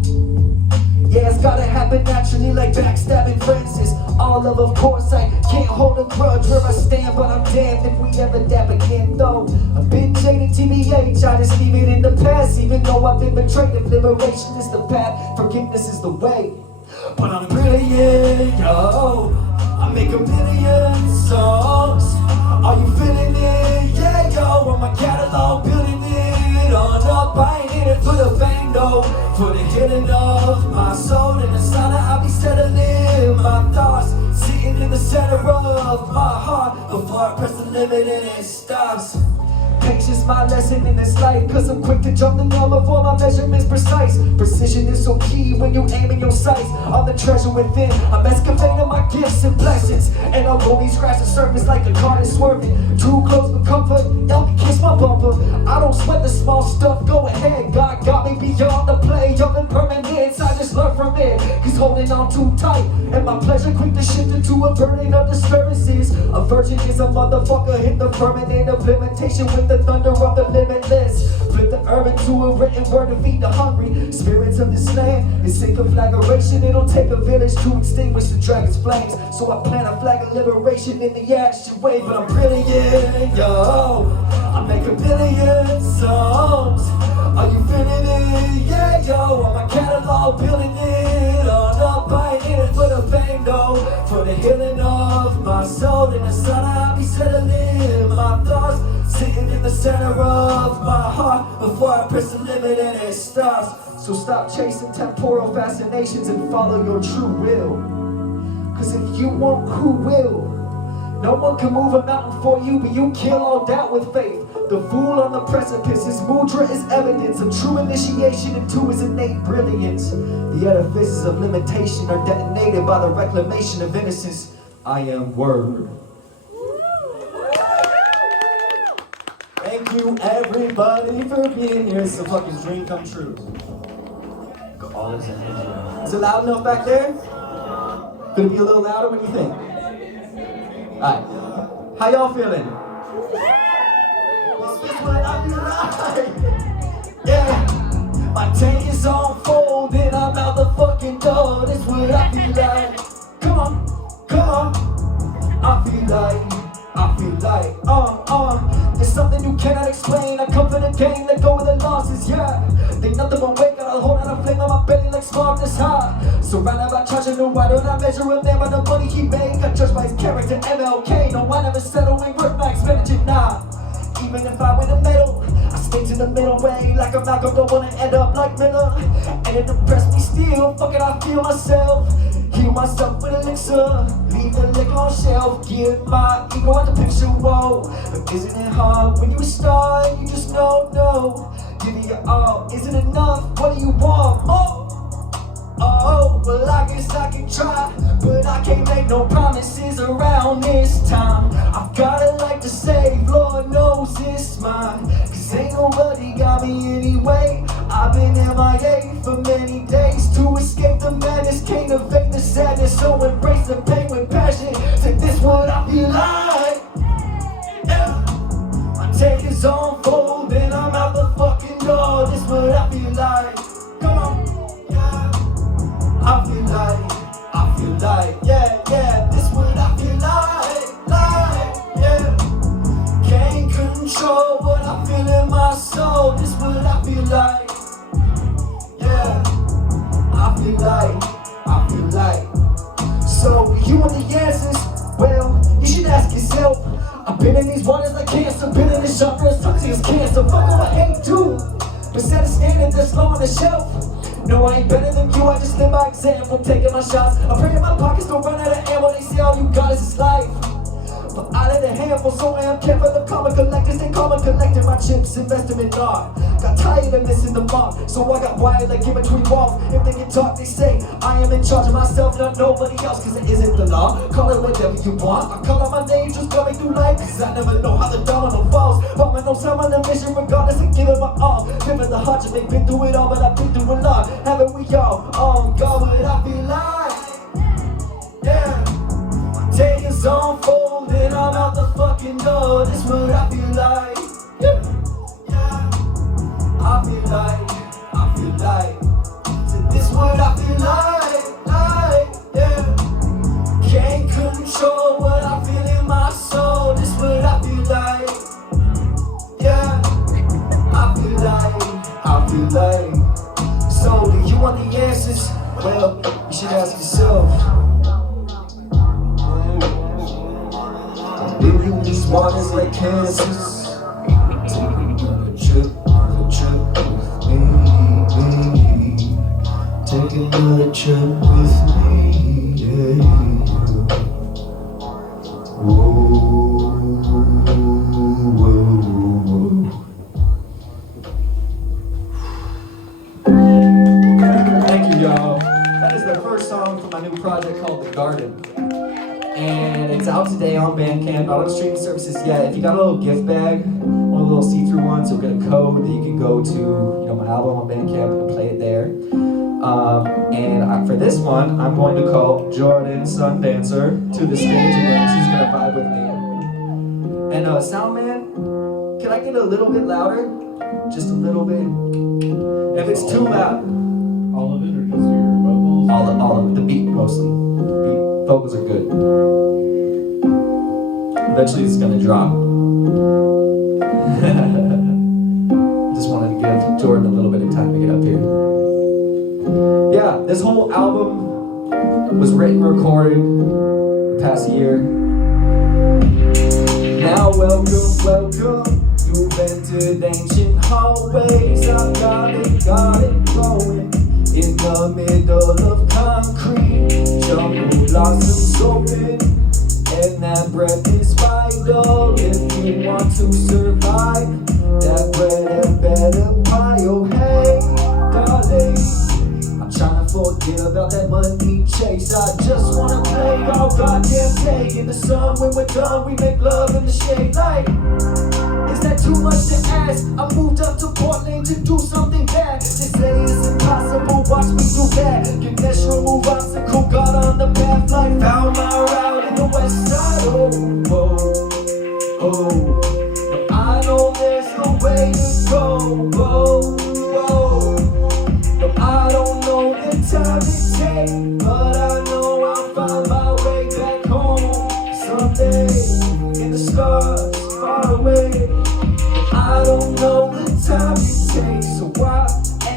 Yeah, it's gotta happen naturally like backstabbing friends is all love, of course. I can't hold a grudge where I stand, but I'm damned if we ever dab again, though. A bit jaded TBH, I just leave it in the past. Even though I've been betrayed, if liberation is the path, forgiveness is the way. But I'm brilliant, yo. I make a million songs. Are you feeling it? Yeah, yo. On my catalog, building it on up. I ain't in it for the fame, though. For the healing of my soul. In the sauna, I'll be settling my thoughts. Sitting in the center of my heart. Before I press the limit and it stops. Patience my lesson in this life, cause I'm quick to jump the gun before my measurement's precise. Precision is so key when you aim in your sights on the treasure within. I'm excavating my gifts and blessings, and I'll only scratch the surface like a car is swerving. Too close for comfort, y'all can kiss my bumper. I don't sweat the small stuff, go ahead. God got me beyond the play of impermanence. I just learn from it, cause he's holding on too tight. And my pleasure quick to shift into a burning of disturbances. A virgin is a motherfucker in the firmament of limitation with the thunder of the limitless. Flip the herb into a written word to feed the hungry. Spirits of this land is sick of flagration. It'll take a village to extinguish the dragon's flames. So I plant a flag of liberation in the ash and wave. But I'm brilliant, yo. I make a billion songs. Are you feeling it? Yeah, yo. On my catalog, building it on up. I ain't in it for the fame, though. For the healing of my soul. In the sun, I'll be settling my thoughts. Sitting in the center of my heart before I press the limit and it stops. So stop chasing temporal fascinations and follow your true will. Cause if you won't, who will? No one can move a mountain for you, but you kill all doubt with faith. The fool on the precipice, his mudra is evidence of true initiation into his innate brilliance. The edifices of limitation are detonated by the reclamation of innocence. I am word. Thank you everybody for being here. It's a fucking dream come true. Got all this energy. Is it loud enough back there? Could it be a little louder? What do you think? Alright. How y'all feeling? This is what I feel like. Yeah. My tank is on fold and I'm out the fucking door. This is what I feel like. Come on, come on. I feel like. There's something you cannot explain. I come for the game, let go of the losses, yeah. They nothing but wake, gotta hold out a flame on my belly like spark this high. Surrounded by treasure, no, why don't I measure a man by the money he made? Got judged by his character, MLK. No, I never settle, ain't worth my expenditure, nah. Even if I win a medal, I stay to the middle way. Like a Malcolm, don't wanna end up like Miller. And it depressed me still, fuck it, I feel myself. Heal myself with elixir, leave the liquor on shelf. Give my ego out the picture, whoa. But isn't it hard when you a star and you just don't know? Give me your all, is it enough? What do you want? Oh, well I guess I can try, but I can't make no promises around this time. I've got a life to save, Lord knows it's mine. Cause ain't nobody got me anyway. I've been MIA for many days to escape the madness. Can't evade the sadness, so embrace the pain with passion. Take this what I feel like. Yeah. My take is on fold and I'm out the fucking door. This what I feel like. Come on. I feel like, yeah, this what I feel like, yeah. Can't control what I feel in my soul, this what I feel like, yeah. I feel like. So, you want the answers? Well, you should ask yourself. I've been in these waters like cancer, been in this genre as toxic as cancer. Fuck what I hate too, but set a standard that's low on the shelf. No, I ain't better than you, I just live by example, taking my shots. I pray in my pockets don't run out of ammo, they say all you got is this life. But out of the handful, so I am careful of common collectors. They call me collecting my chips, invest them in art. Got tired of missing the mark, so I got wired like in between walls. If they can talk, they say I am in charge of myself, not nobody else, cause it isn't the law. Call it whatever you want, I call it my name, just coming through life. Cause I never know how the domino falls, but I know some on the mission regardless of giving my all. Living the hardship, ain't been through it all, but I've been through a lot. Haven't we all? On God, what I feel like, yeah. Take is on fold and I'm out the fucking door. This what I feel like, yeah. I feel like. So this what I feel like, yeah. Can't control what I feel in my soul. This what I feel like, yeah. I feel like. So do you want the answers? Well, you should ask yourself. Living these waters like cancers. Take another trip with me, yeah. Whoa, whoa. Thank you, y'all. That is the first song from my new project called The Garden. And it's out today on Bandcamp, not on streaming services yet. If you got a little gift bag, one of the little see-through ones, you'll get a code that you can go to, my album on Bandcamp and play it there. And for this one, I'm going to call Jordan Sundancer to the stage again. She's gonna vibe with me. And sound man, can I get a little bit louder? Just a little bit. If it's too loud. All of it, or just your vocals? All of it. The beat mostly. Beat. Vocals are good. Eventually it's gonna drop. Just wanted to give Jordan a little bit of time to get up here. Yeah, this whole album was written and recorded the past year. Now welcome, you've entered ancient hallways. I've got it going. In the middle of concrete, jungle blossoms open, and that breath is vital if you want to survive. That bread and better pie, oh hey, darling. I'm trying to forget about that money chase. I just wanna play all goddamn day in the sun. When we're done, we make love in the shade light. Is that too much to ask? I moved up to Portland to do something bad. They say it's impossible, watch me do that. Get that remove obstacle, got on the path like found my route in the west side. Oh, but I know there's a way to go. But I don't know the time it takes, but I know I'll find my way back home someday in the stars far away. I don't know the time it takes, so I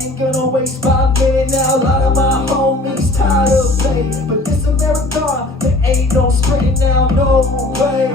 ain't gonna waste 5 minutes now. A lot of my homies tired of playing, but this a marathon, there ain't no sprinting now, no way.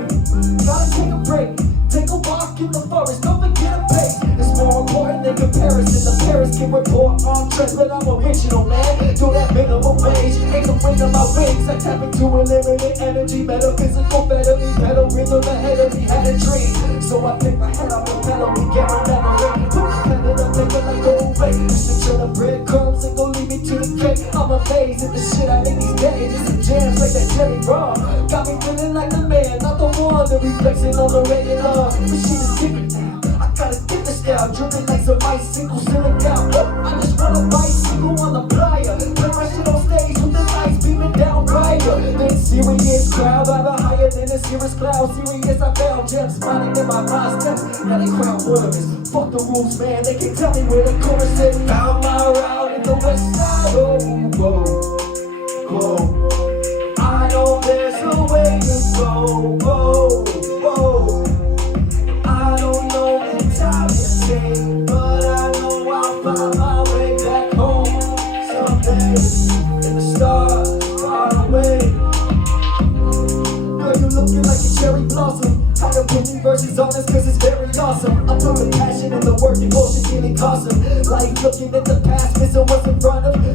Gotta take a break, take a walk in the forest, don't forget a pace. It's more important than comparison. The Paris can report on trends, but I'm original, man. Do that minimum wage, ain't the wind of my wings. I tap into unlimited energy, metaphysical, better me, better rhythm ahead of me. Had a dream, so I pick my head off the pedal, we can't remember it. Put the pen in the paper like go away. Listen to the breadcrumbs and go lead me to the cake. I'm amazed at the shit I make these days. It's some jams like that Jelly Raw. Got me feeling like the man, not the one that be flexing on the regular. The shit is different now, I got a different style. Dripping like some icicles in a gown. I just want a bicycle on the playa. Play my shit on stage with the lights beaming down brighter. Then serious crowd, either higher than a cirrus cloud. Serious, I found gems spotting in my mind steps. Now they crown ornaments. Fuck the rules, man, they can't tell me where the chorus is. Found my route in the west side. Oh, I know there's a way to go. I don't know the time it takes, but I know I'll find my way back home someday in the stars far away. Girl, you looking like a cherry blossom. How to put me verses on this cause it's very awesome. I put the passion in the work, emotion feeling awesome. Like looking at the past, missing what's in front of me.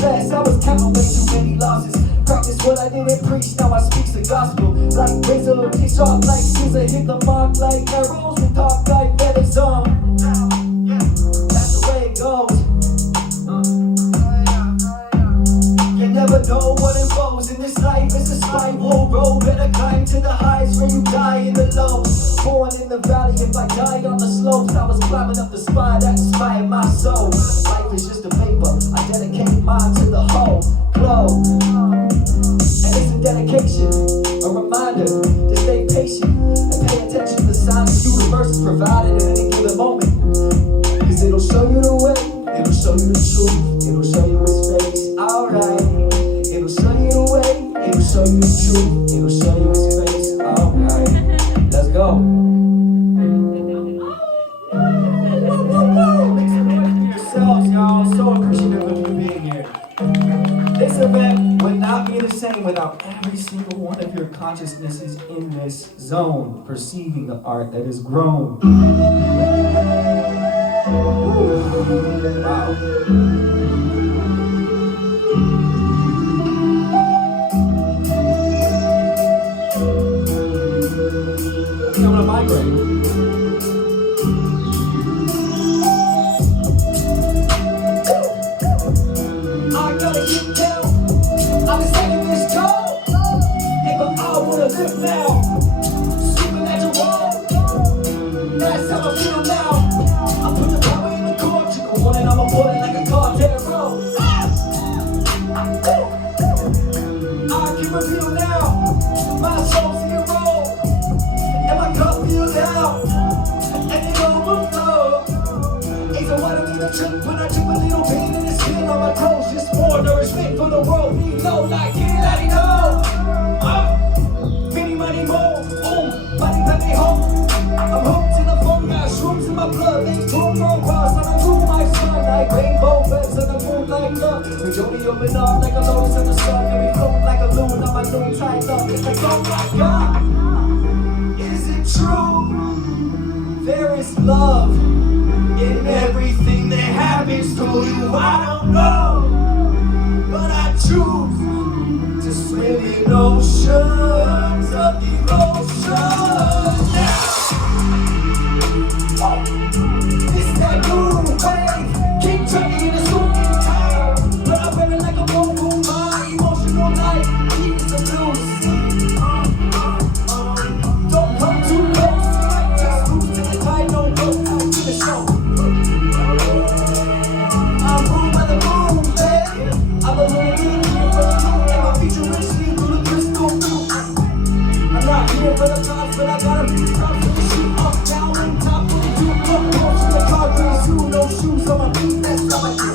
Best, I was counting way too many losses. Practice what I didn't preach, now I speak the gospel. Like razor, kick sharp like scissor, hit the mark like arrows, and talk like feathers on. That's the way it goes. You never know what involves in this life. It's a spiral road, better climb to the heights where you die in the low. Born in the valley, if I die on the slopes, I was climbing up the spire that inspired my soul. Life is just a vapor, I dedicate mine to the whole glow. And it's a dedication, a reminder to stay patient and pay attention to the signs the universe has provided at any given moment. Cause it'll show you the way, it'll show you the truth, it'll show you his face, alright. It'll show you the way, it'll show you the truth, it'll show you his face, alright. Let's go. Yourselves, y'all, so appreciative of you being here. This event would not be the same without every single one of your consciousnesses in this zone, perceiving the art that is grown. Wow. I'm gonna migrate. I gotta get down. I've been taking this toll. Hey, but I wanna live now. Supernatural. That's how I feel now. I put the power in the chord. You go on and I'ma pull it like a car. When I took a little pain and it's skin on my toes, just more nourishment for the world. Me low like get it out Mini money more, money penny home. I'm hooked in the phone, got shrooms in my blood. They boom from cross on a true my son. Like rainbow webs on the moon like love. We only open up like a lotus in the sun. And we float like a loon on my noon tied up. It's like, oh my God, is it true? There is love in everything that happens to you. I don't know, but I choose to swim in oceans of emotion. It's that new wave, keep turning in a swinging tide. But I'm running like a boom boom, my emotional life keeps the blues. Don't come too close, just move to the tide, don't go out to the show. I'm ruled by the moon, baby. I'm a little bit here for the moon, and my future is seen through the crystal blue. I'm not here for the tops, but I gotta be top for the shoot. Up, down, and top for the two. Up, close from the concrete zoo, no shoes on my feet, that's how I do.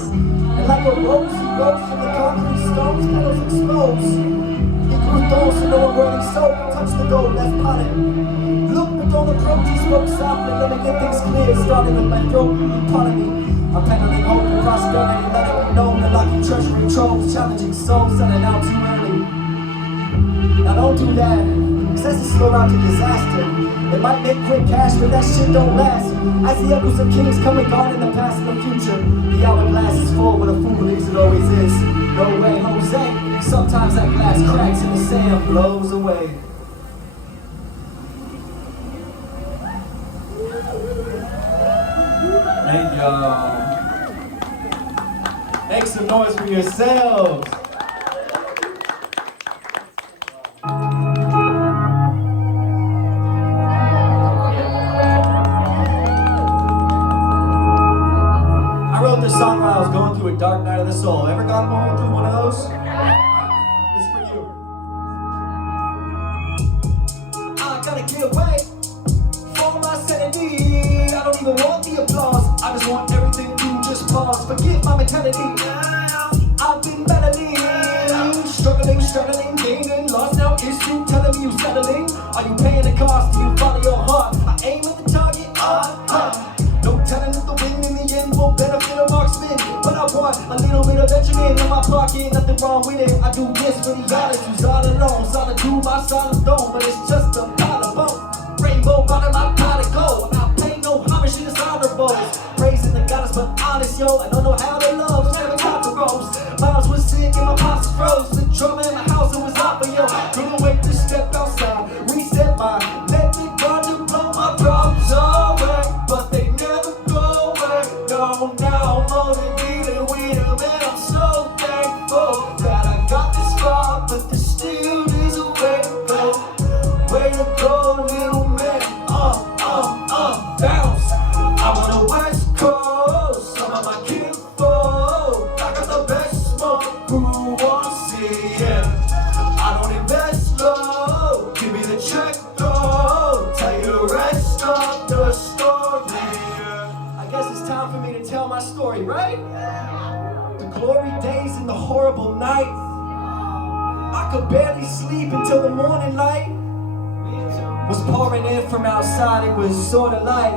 And like a rose, he rose from the concrete stones, petals exposed. He grew thorns to no one worthy soul. Touch the gold, left on it. Look, but don't approach, he spoke softly. Let me get things clear, starting with my throat, part of me. I'm peddling hope and prosperity, let it be known that locking treasury troves, challenging souls, selling out too early. Now don't do that, cause that's a slow route to disaster. It might make quick cash, but that shit don't last. I see echoes of kings come and gone in the past and the future. The hourglass is full, but a fool believes it always is. No way, Jose. Sometimes that glass cracks and the sand blows away. Thank y'all. Make some noise for yourselves. I wrote this song while I was going through a dark night of the soul. Ever gone through one of those? This is for you. I gotta get away from my sanity. I don't even want the applause. I just want everything to just pause. Forget my mentality. I've been battling, struggling, gaining, lost. Now is you telling me you settling? Are you paying the cost? Do you follow your heart? I aim at the target. No telling if the win in the end will benefit a marksman. But I want a little bit of Benjamin in my pocket. Nothing wrong with it. I do this for the artists who's all alone. Solid to my solid stone, but it's just a pile of bone. Rainbow out of my pot of gold. I pay no homage in the honorable. Praising the goddess, but honest, yo. I don't know how to love, never got the rose. Moms was sick and my pops froze. The drama in the house, it was hot for yo. Couldn't wait to step outside, reset my let me run to blow my problems away. But they never go away. No, now I'm motivated with them, and I'm so thankful that I got this far. But there still is a way to go. Way to go, little man. Bounce. I'm on the west coast. Some of my kinfolk. I got the best smoke. Who wants it? Yeah. I don't invest low. Give me the check though. Tell you the rest of the story. I guess it's time for me to tell my story, right? The glory days and the horrible nights. I could barely sleep until the morning light was pouring in from outside. It was sorta like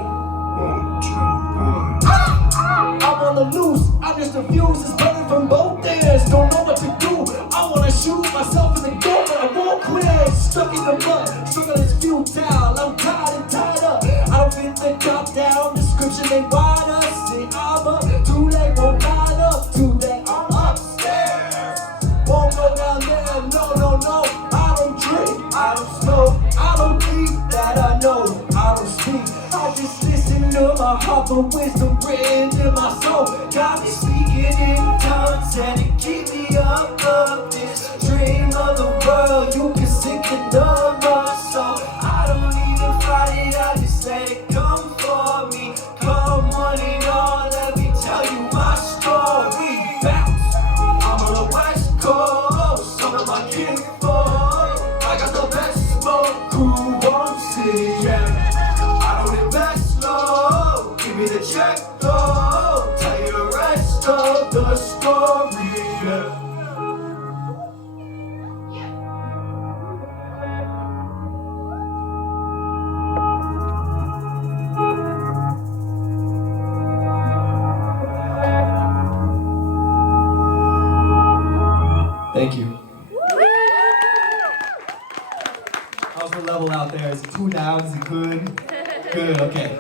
I'm on the loose, I just refuse. It's better from both ends. Don't know what to do. I wanna shoot myself in the goal, but I won't quit. Stuck in the mud, struggle is futile. I'm tired and tied up. I don't fit the top down description. They wide up, say I'm up. Too late, won't line up. Too late, I'm upstairs. Won't go down there. No. I don't drink, I don't smoke, I don't think that I know. I don't speak. I just listen to my heart, the wisdom written in my soul. Got me speaking in tongues and it keep me up of this dream of the world. You can sink the numb my soul. I don't even fight it, I just let it come for me. Come one and all, let me tell you my story. Bounce. I'm on the west coast, some of my kinfolk. I got the best smoke, who wants it? Yeah. I don't invest low, give me the check though. Tell you Thank you. How's the level out there? Is it too loud? Is it good? Good, okay.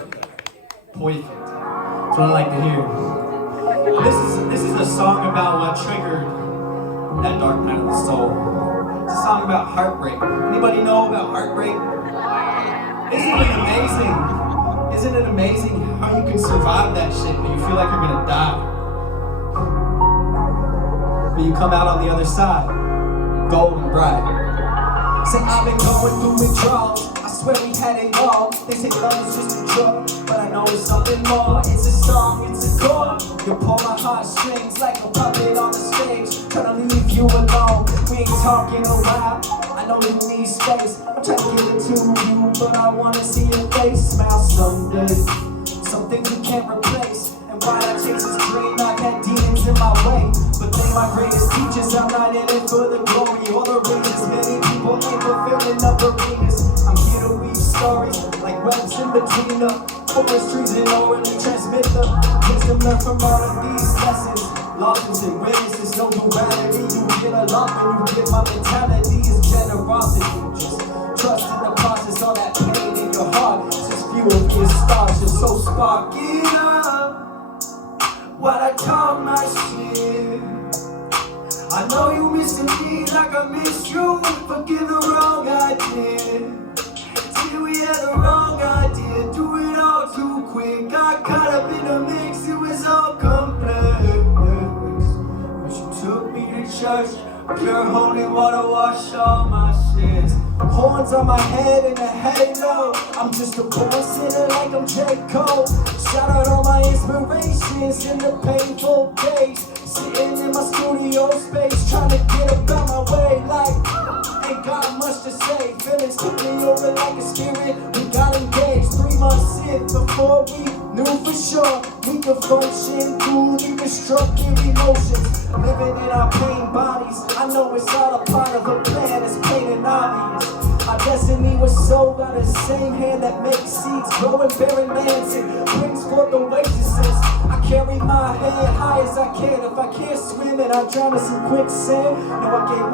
Perfect. That's what I like to hear. This is a song about what triggered that dark night of the soul. It's a song about heartbreak. Anybody know about heartbreak? Isn't it amazing? Isn't it amazing how you can survive that shit, but you feel like you're gonna die? But you come out on the other side, golden bright. Say I've been going through withdrawals. I swear we had it all. They say love is just a drug, but I know it's something more. It's a song, it's a chord. You pull my heartstrings like a puppet on the stage, trying to leave you alone. We ain't talking a while. I know you need space. I'm trying to give it to you, but I wanna see your face smile someday. Something you can't replace. And while I chase this dream, I've had demons in my way, but they my greatest teachers. I'm not in it for the glory or the riches. Many people ain't fulfilling up arenas. I'm here to weave stories like webs in between the forest trees and already transmit the wisdom learned from all of these lessons. Losses and witnesses, no duality. You get a lot when you get my mentality is generosity. Just trust in the process, all that pain in your heart. Just fuel your stars, you're so sparking up. While I talk my shit, I know you missing me like I miss you. Forgive the wrong I did. Till we had the wrong idea. Do it all too quick. Got caught up in the mix. It was all complex. But you took me to church. Pure holy water wash all my sins. Horns on my head and a halo. I'm just a born sinner like I'm J. Cole. Shout out all my inspirations in the painful days. Sitting in my studio space, trying to get about my way. Like, ain't got much to say. Feelings took me over like a spirit. We got engaged 3 months in before we knew for sure we could function through the destructive emotions. Living in our pain bodies. I know it's all a part of a plan, it's plain and obvious. Our destiny was sold by the same hand that makes seeds grow in barren lands and brings forth oases. I carry my head high as I can. If I can't swim and I drown in some quicksand. Now I gave